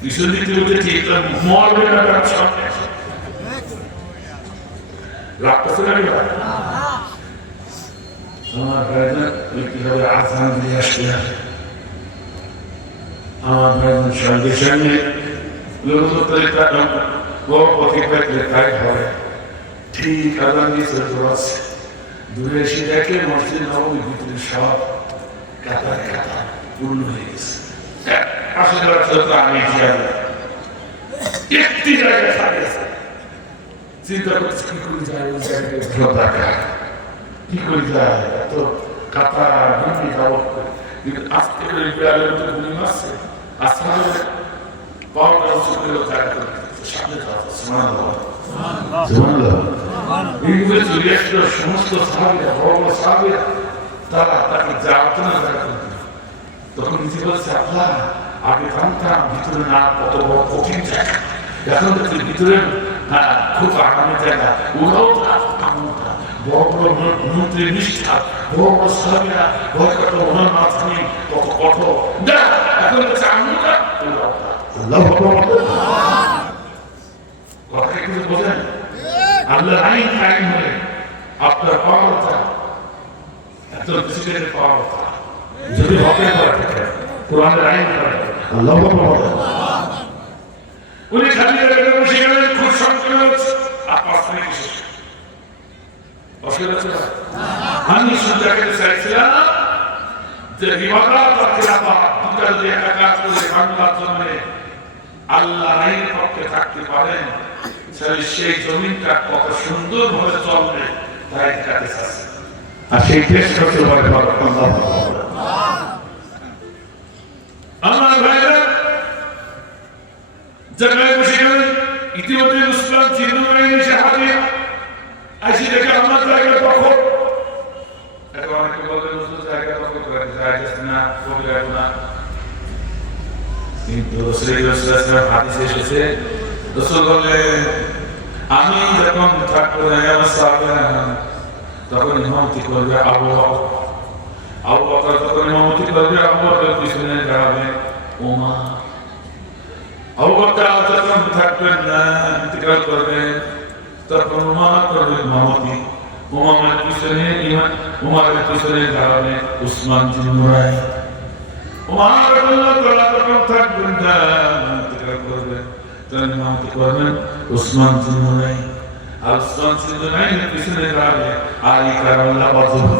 পিছন দিতে বলতে ঠিক মরবে না, রাখতেছে না। আমার ভাইজান কিভাবে আজান দিয়ে আসবে, আমার ভাইজান সঙ্গে সঙ্গে তাই হয়। ঠিক আজান দিয়েছে, দূরে এসে দেখে মসজিদ নববীর ভিতরে সব কাতার কাতার পূর্ণ হয়ে গেছে। একটি জায়গায় থাকেছে, চিন্তা করছে কি করে যায় ওই জায়গায়, কি করে যায় এত কাতার ভেঙে যাওয়া। কিন্তু আস্তে করে বিড়ালের মতো গুলি মারছে, আস্তে পাওয়াটা জায়গা সামনে চলে আসলো। সমস্ত সাহাবীরা, বড় বড় সাহাবীরা, তারা তাকে যাওয়ার না জায়গা করতেন। তখন নিজে বলছে, আল্লাহ আগে জানতাম ভিতরে না কত বড় কঠিন জায়গা, এখন তো ভিতরে খুব আরামের জায়গা। ওরাও বড় বড় মন্ত্রী নিষ্ঠা, বড় বড় সাহাবীরা ভয় কত, ওনার মাঝখানে কত কঠোর। এখন হচ্ছে আমরা কথা কিন্তু বোঝেন, আল্লাহর আইন কায়েম হলে আপনার পাওয়ারটা এত ডিসিপ্লিনের পাওয়ারটা যদি হকের করা থাকে, কোরআনের আইন করে আল্লাহ উনি খালি বসে গেলেন। খুব সংকীর্ণ হচ্ছে, আমি শুধু চাইছিলাম যে ইবাদত আর খিলাফত দুটো যদি একাকার করে বাংলার জন্য আল্লাহ আইনের পক্ষে থাকতে পারেন, সেই জমিনটা কত সুন্দর ভাবে চলবে তাই কাছে আছে। আর সেই দেশ করতে পারে আমার ভাইরা জায়গায় বসে গেলেন। ইতিমধ্যে মুসলমান চিহ্ন এসে হাতে আসি দেখে আমার জায়গা দখল। এখন অনেকে বলবে নতুন জায়গা দখল করে যায় না, কবি না, কিন্তু হাদিসে এসেছে রাসূল বললেন, আমি যখন থাকবো তখন ইমামতি করবে আবু বকর, তখন ইমামতি করবে আবু বকর, পিছনে দাঁড়াবে ওমর। আবু বকর যখন থাকবেন না, ইন্তেকাল করবেন, তখন উমার করবেন ইমামতি। উমামের পিছনে উমারের পিছনে দাঁড়াবেন উসমান বিন নুরাইন। উমার রাদিয়াল্লাহু তাআলা যখন থাকবেন না, ইন্তেকাল করবেন, তখন ইমামতি করবেন উসমান বিন নুরাইন। আর উসমান বিন নুরাইনের পিছনে দাঁড়াবে আলী কারামাল্লাহু ওয়াজহু।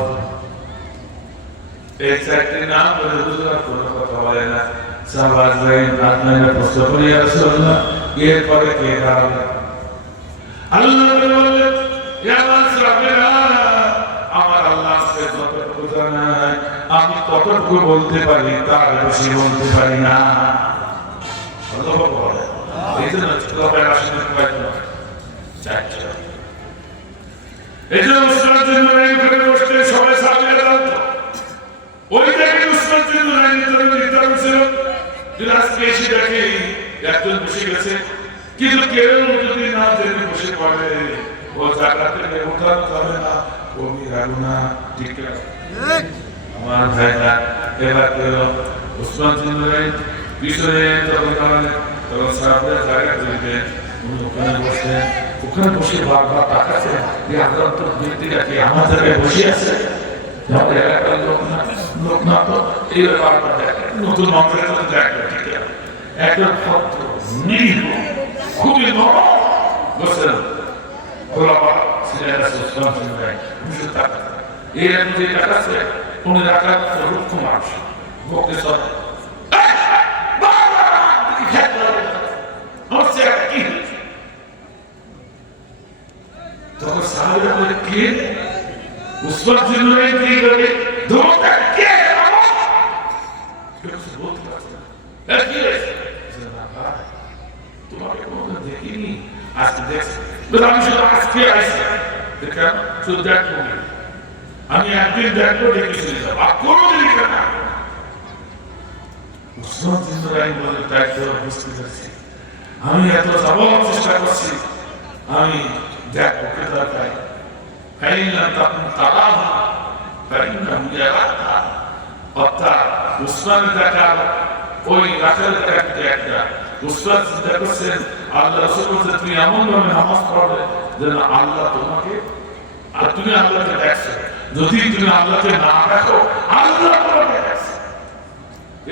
এই চারটি নাম বলে হুজুর কোনো কথা বলে না। সাহাবায়ে রাদিয়াল্লাহু প্রশ্ন করে ইয়া রাসূলুল্লাহ, এরপরে কে দাঁড়াবে? আল্লাহ বললেন, ইয়া রাসূলুল্লাহ, আমার আল্লাহকে যতটুকু জানাই আমি ততটুকু বলতে পারি, তার বেশি বলতে পারি না। আল্লাহ বলেন, এই জন্য তবে আসলে কয়টা? চারটা। এই জন্য উসমান বিন নুরাইন ঘরে বসতে সবাই সাহাবীরা জানতো। ওই দেখে উসমান বিন নুরাইনের জন্য নির্ধারণ ছিল যে আজকে এসে দেখে একজন বসে গেছে, কিন্তু কেউ যদি না জেনে বসে পড়ে ও জায়গা থেকে ওঠানো যাবে না, কবি রাখবো না। ঠিক আছে আমার ভাইরা, এবার কেউ উসমান বিন নুরাইন পিছনে যখন দাঁড়ালেন, তখন সাহাবীরা জায়গা থেকে ওখানে বসে, ওখানে বসে বারবার তাকাচ্ছে যে আল্লাহ তো ব্যক্তিটা কি আমার জায়গায় বসে আছে, আমাদের এলাকার লোক না তো এইভাবে বারবার দেখে। নতুন মানুষের সাথে দেখবে, ঠিক আছে একজন ভদ্র নিরীহ খুবই নরম বসেন খোলাপা ছিলেন উসমান বিন নুরাইন। বুঝে তাকাচ্ছে, এর যে তাকাচ্ছে উনি রাখার রুক্ষ মানুষ বকতে চলে, তখন সাহাবীরা বলে, কে? উসমান বিন নুরাইন কি করে ধরতে কে? কিছু বলতে পারছে না। কি হয়েছে? তোমাকে কোনোদিন দেখিনি, আজকে দেখছি। আমি শুধু আজকে আসছি, দেখলাম শুধু দেখবো, আমি একদিন দেখবো, দেখে চলে যাবো, আর কোনোদিন না। উসমান বিন নুরাইন বলে, তাই তো বুঝতে পারছি, আমি এত যাবার চেষ্টা করছি, আমি দেখবো কে দরকার। অর্থাৎ উসমানের দেখার ওই রাখার একটা উসমান চিন্তা করছেন, আল্লাহ রাসূল বলছেন তুমি এমন ভাবে নামাজ পড়বে যেন আল্লাহ তোমাকে, আর তুমি আল্লাহকে দেখছো। যদি তুমি আল্লাহকে না দেখো, আল্লাহ তোমাকে দেখছে।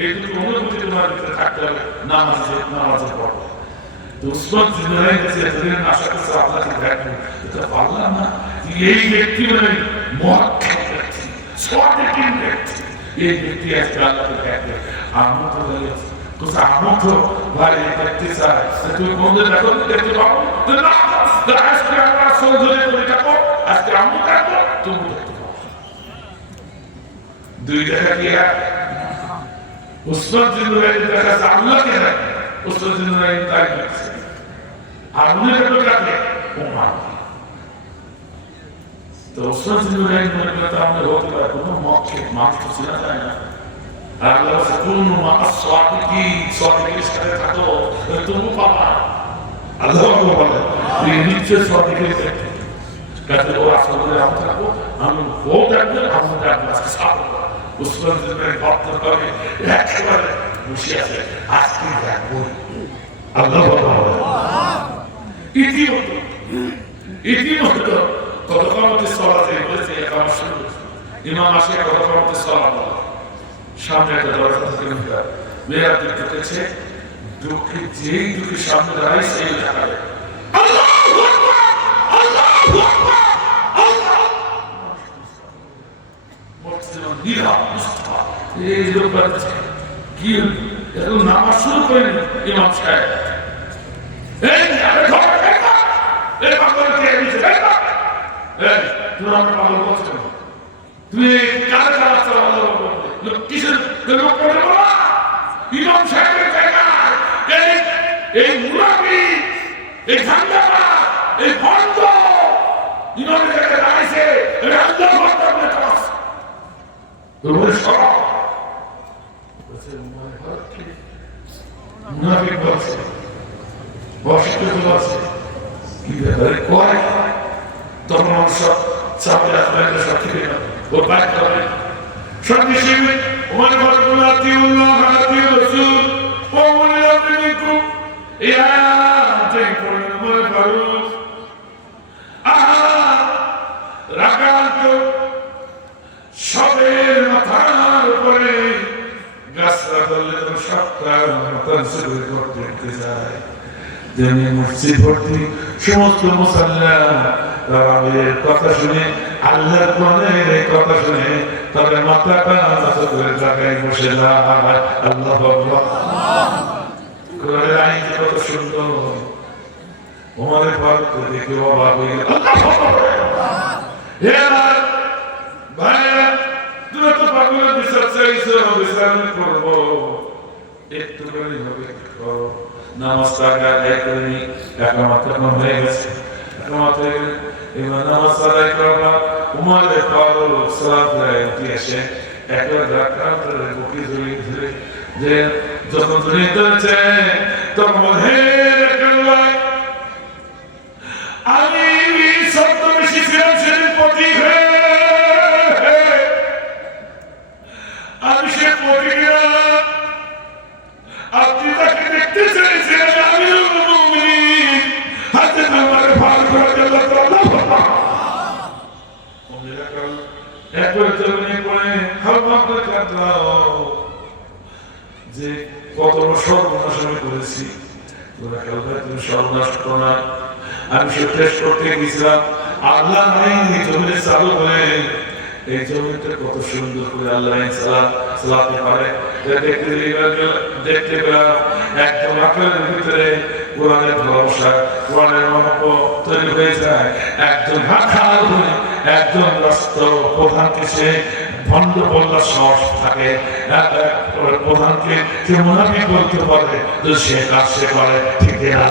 এই দুটো অনুভূতি তোমার ভিতরে থাকতে হবে নামাজের পর। উসমান বিন নুরাইন এতদিন আশা করছে আল্লাহকে দেখবো, এটা পারলাম না। এই ব্যক্তি মানে মুহাক্কিক ব্যক্তি, সাদিকিন ব্যক্তি, এই ব্যক্তি আজকে আল্লাহকে দেখবে। আমি তো বলেছি আমি তো ভাই দেখতে চাই, তুমি কোনদিন দেখো দেখতে পাবো না, আজকে আমরা সৌধরে করে দেখো, আজকে আমি দেখবো, তুমি দেখতে পাবো। দুই দেখা কি উসমান বিন নুরাইন দেখা আল্লাহকে দেখে, উসমান বিন নুরাইন তাই দেখছে। আর উনি দেখলো কাকে? উমার। তো উসমান বিন নুরাইন মনে করতে আমাদের হতে পারে কোনো মানুষ তো চেনা যায় না। আল্লাহ বলছে কুনু মা'আস সাদিকিন, সাদিকের সাথে থাকো, তুমি পাবা। আল্লাহ বলে তুমি নিশ্চয় সাদিকের সাথে কাছে ও আসলে আমি থাকবো, আমি ও দেখবে, আমি দেখবো। উসমান বিন নুরাইন ভক্ত করে একেবারে বসে আছে, আজকে দেখবো। আল্লাহ বলে ইতিমধ্যে কতকামতে সালাতে বলেছে একাম শুরু, ইমাম আসে কতকামতে সালাত বলে। সামনে একটা দরজা থেকে মেয়েরা দেখতেছে, দুঃখে যেই দুঃখে সামনে দাঁড়ায় সেই দেখাবে আল্লাহু আকবার, আল্লাহু আকবার, আল্লাহ মুসলিম নিরা মুস্তাফা। এই লোকটা কি এখন নামাজ শুরু করেন ইমাম সাহেব, এই আরে ঘর এই পাগল কে দিছে, এই তুমি আমার পাগল বলছো, তুমি কার কার চালালো লোক কিসের লোক করে বলা ইমাম সাহেবের জায়গা, এই মুনাফি, এই ঝান্ডাবাজ, এই ভণ্ড ইমামের জায়গায় দাঁড়াইছে, এটা আল্লাহ ভক্ত করে কাজ তোমার সব বলছে মুনাফিক বলছে, বসিত বলছে কি ব্যাপারে কয়, তখন মানুষ চাপে আসবে সব ঠিক ওর বাইক করে সব হিসেবে ওমান বরকুল আতিউল্লাহ আতিউর রাসূল ওয়া উলি আমরিকুম এই আয়াত থেকে পড়লে মনে পারো রাগাত সবের মাথার উপরে গাছরা ধরলে তো সবটা মাথার উপরে করতে যায়। যেমনি মসজিদ ভর্তি সমস্ত মুসাল্লা তারাবির কথা শুনে আল্লাহর কোরআনের কথা শুনে তবে মাথাটা নত করে জায়গায় বসে যায়। আল্লাহু আকবার। কোরআনের আইন কত সুন্দর। ওমরের ফারুক দেখে অবাক হয়ে গেল। আল্লাহু আকবার। হে আমার ভাইরা, তুমি তো পাগলের বিচার চাইছো, বিচার করব একটু করে হবে করো। নামাজটা আদায় করে নি, একামত এখন হয়ে গেছে। একামত হয়ে গেলে এবার নামাজ আদায় করবা। উমরের ফারুক সালাত ফেরাইতে এসে একবার ডাক্তার বুকে জড়িয়ে ধরে যে যখন জড়িয়ে ধরেছে তখন হে রাখাল্লাহ, আমি সত্য বেশি ছিলাম সেদিন প্রতীক হয়ে, আমি সে প্রতীক আপনি তাকে দেখতে চাইছেন। আমি হাতে আমার ভাগ করে একবার জমিনে পড়ে হালকা করে কাঁদলাম যে কত সর্বনাশ আমি করেছি। তুমি সর্বনাশ করো না, আমি সব টেস্ট করতে গেছিলাম। আল্লাহ জমিনে চালু হয়ে এই জমিটা কত সুন্দর করে আল্লাহ চালাতে পারে দেখতে পেলাম। একদম আকারের ভিতরে কোরআনের ভরসা, কোরআনের মহব্বত তৈরি হয়ে যায়। একজন রাখাল হয়ে একজন রাষ্ট্র প্রধানকে সে ভণ্ড বলার সাহস থাকে। প্রধানকে সে মুনাফিক বলতে পারে যে সে কাজ সে করে, ঠিক না?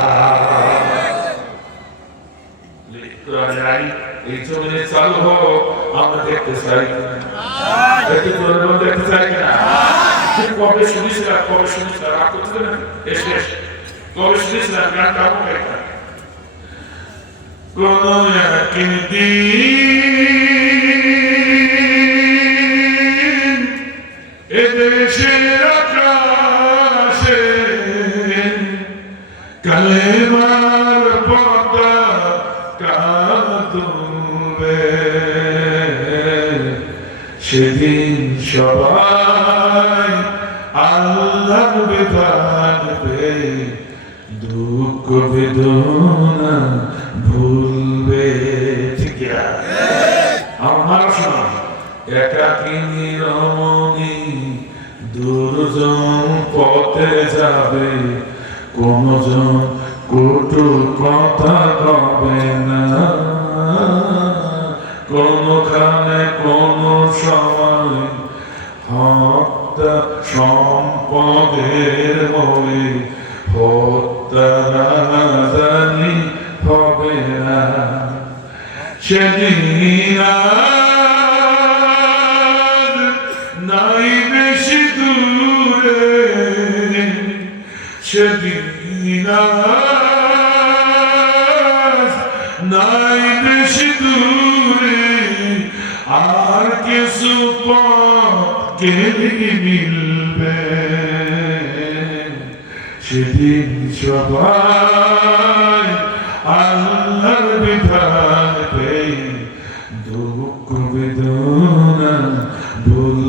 কোরআনের আইন এই জমিনে চালু হোক, আমরা দেখতে চাই দেখতে চাই কিনা? কবে শুনেছিলাম রাগ করতে না এসে কবে শুনেছিলাম গানটা কোন একদিন এদেশের আকাশে কালেমার পর্দা কাঁদবে, সেদিন সবাই আল্লাহর বিধান পে দুঃখ বেদনা ভুলবে। ঠিক আমার শোনা একাকিনী রমণী দুর্জন পথে যাবে, কোনজন কটু কথা কবে না, কোনখানে কোন সময় হত্যা সম্পদের মোহে হত্যা জানি হবে না। সেদিন নাই বেশি দূরে, সেদিন নাই বেশি দূরে, আর কিছু পথ মিলবে, সেদিন সবাই আল্লাহর বিধান পে দুঃখ বেদনা ভুল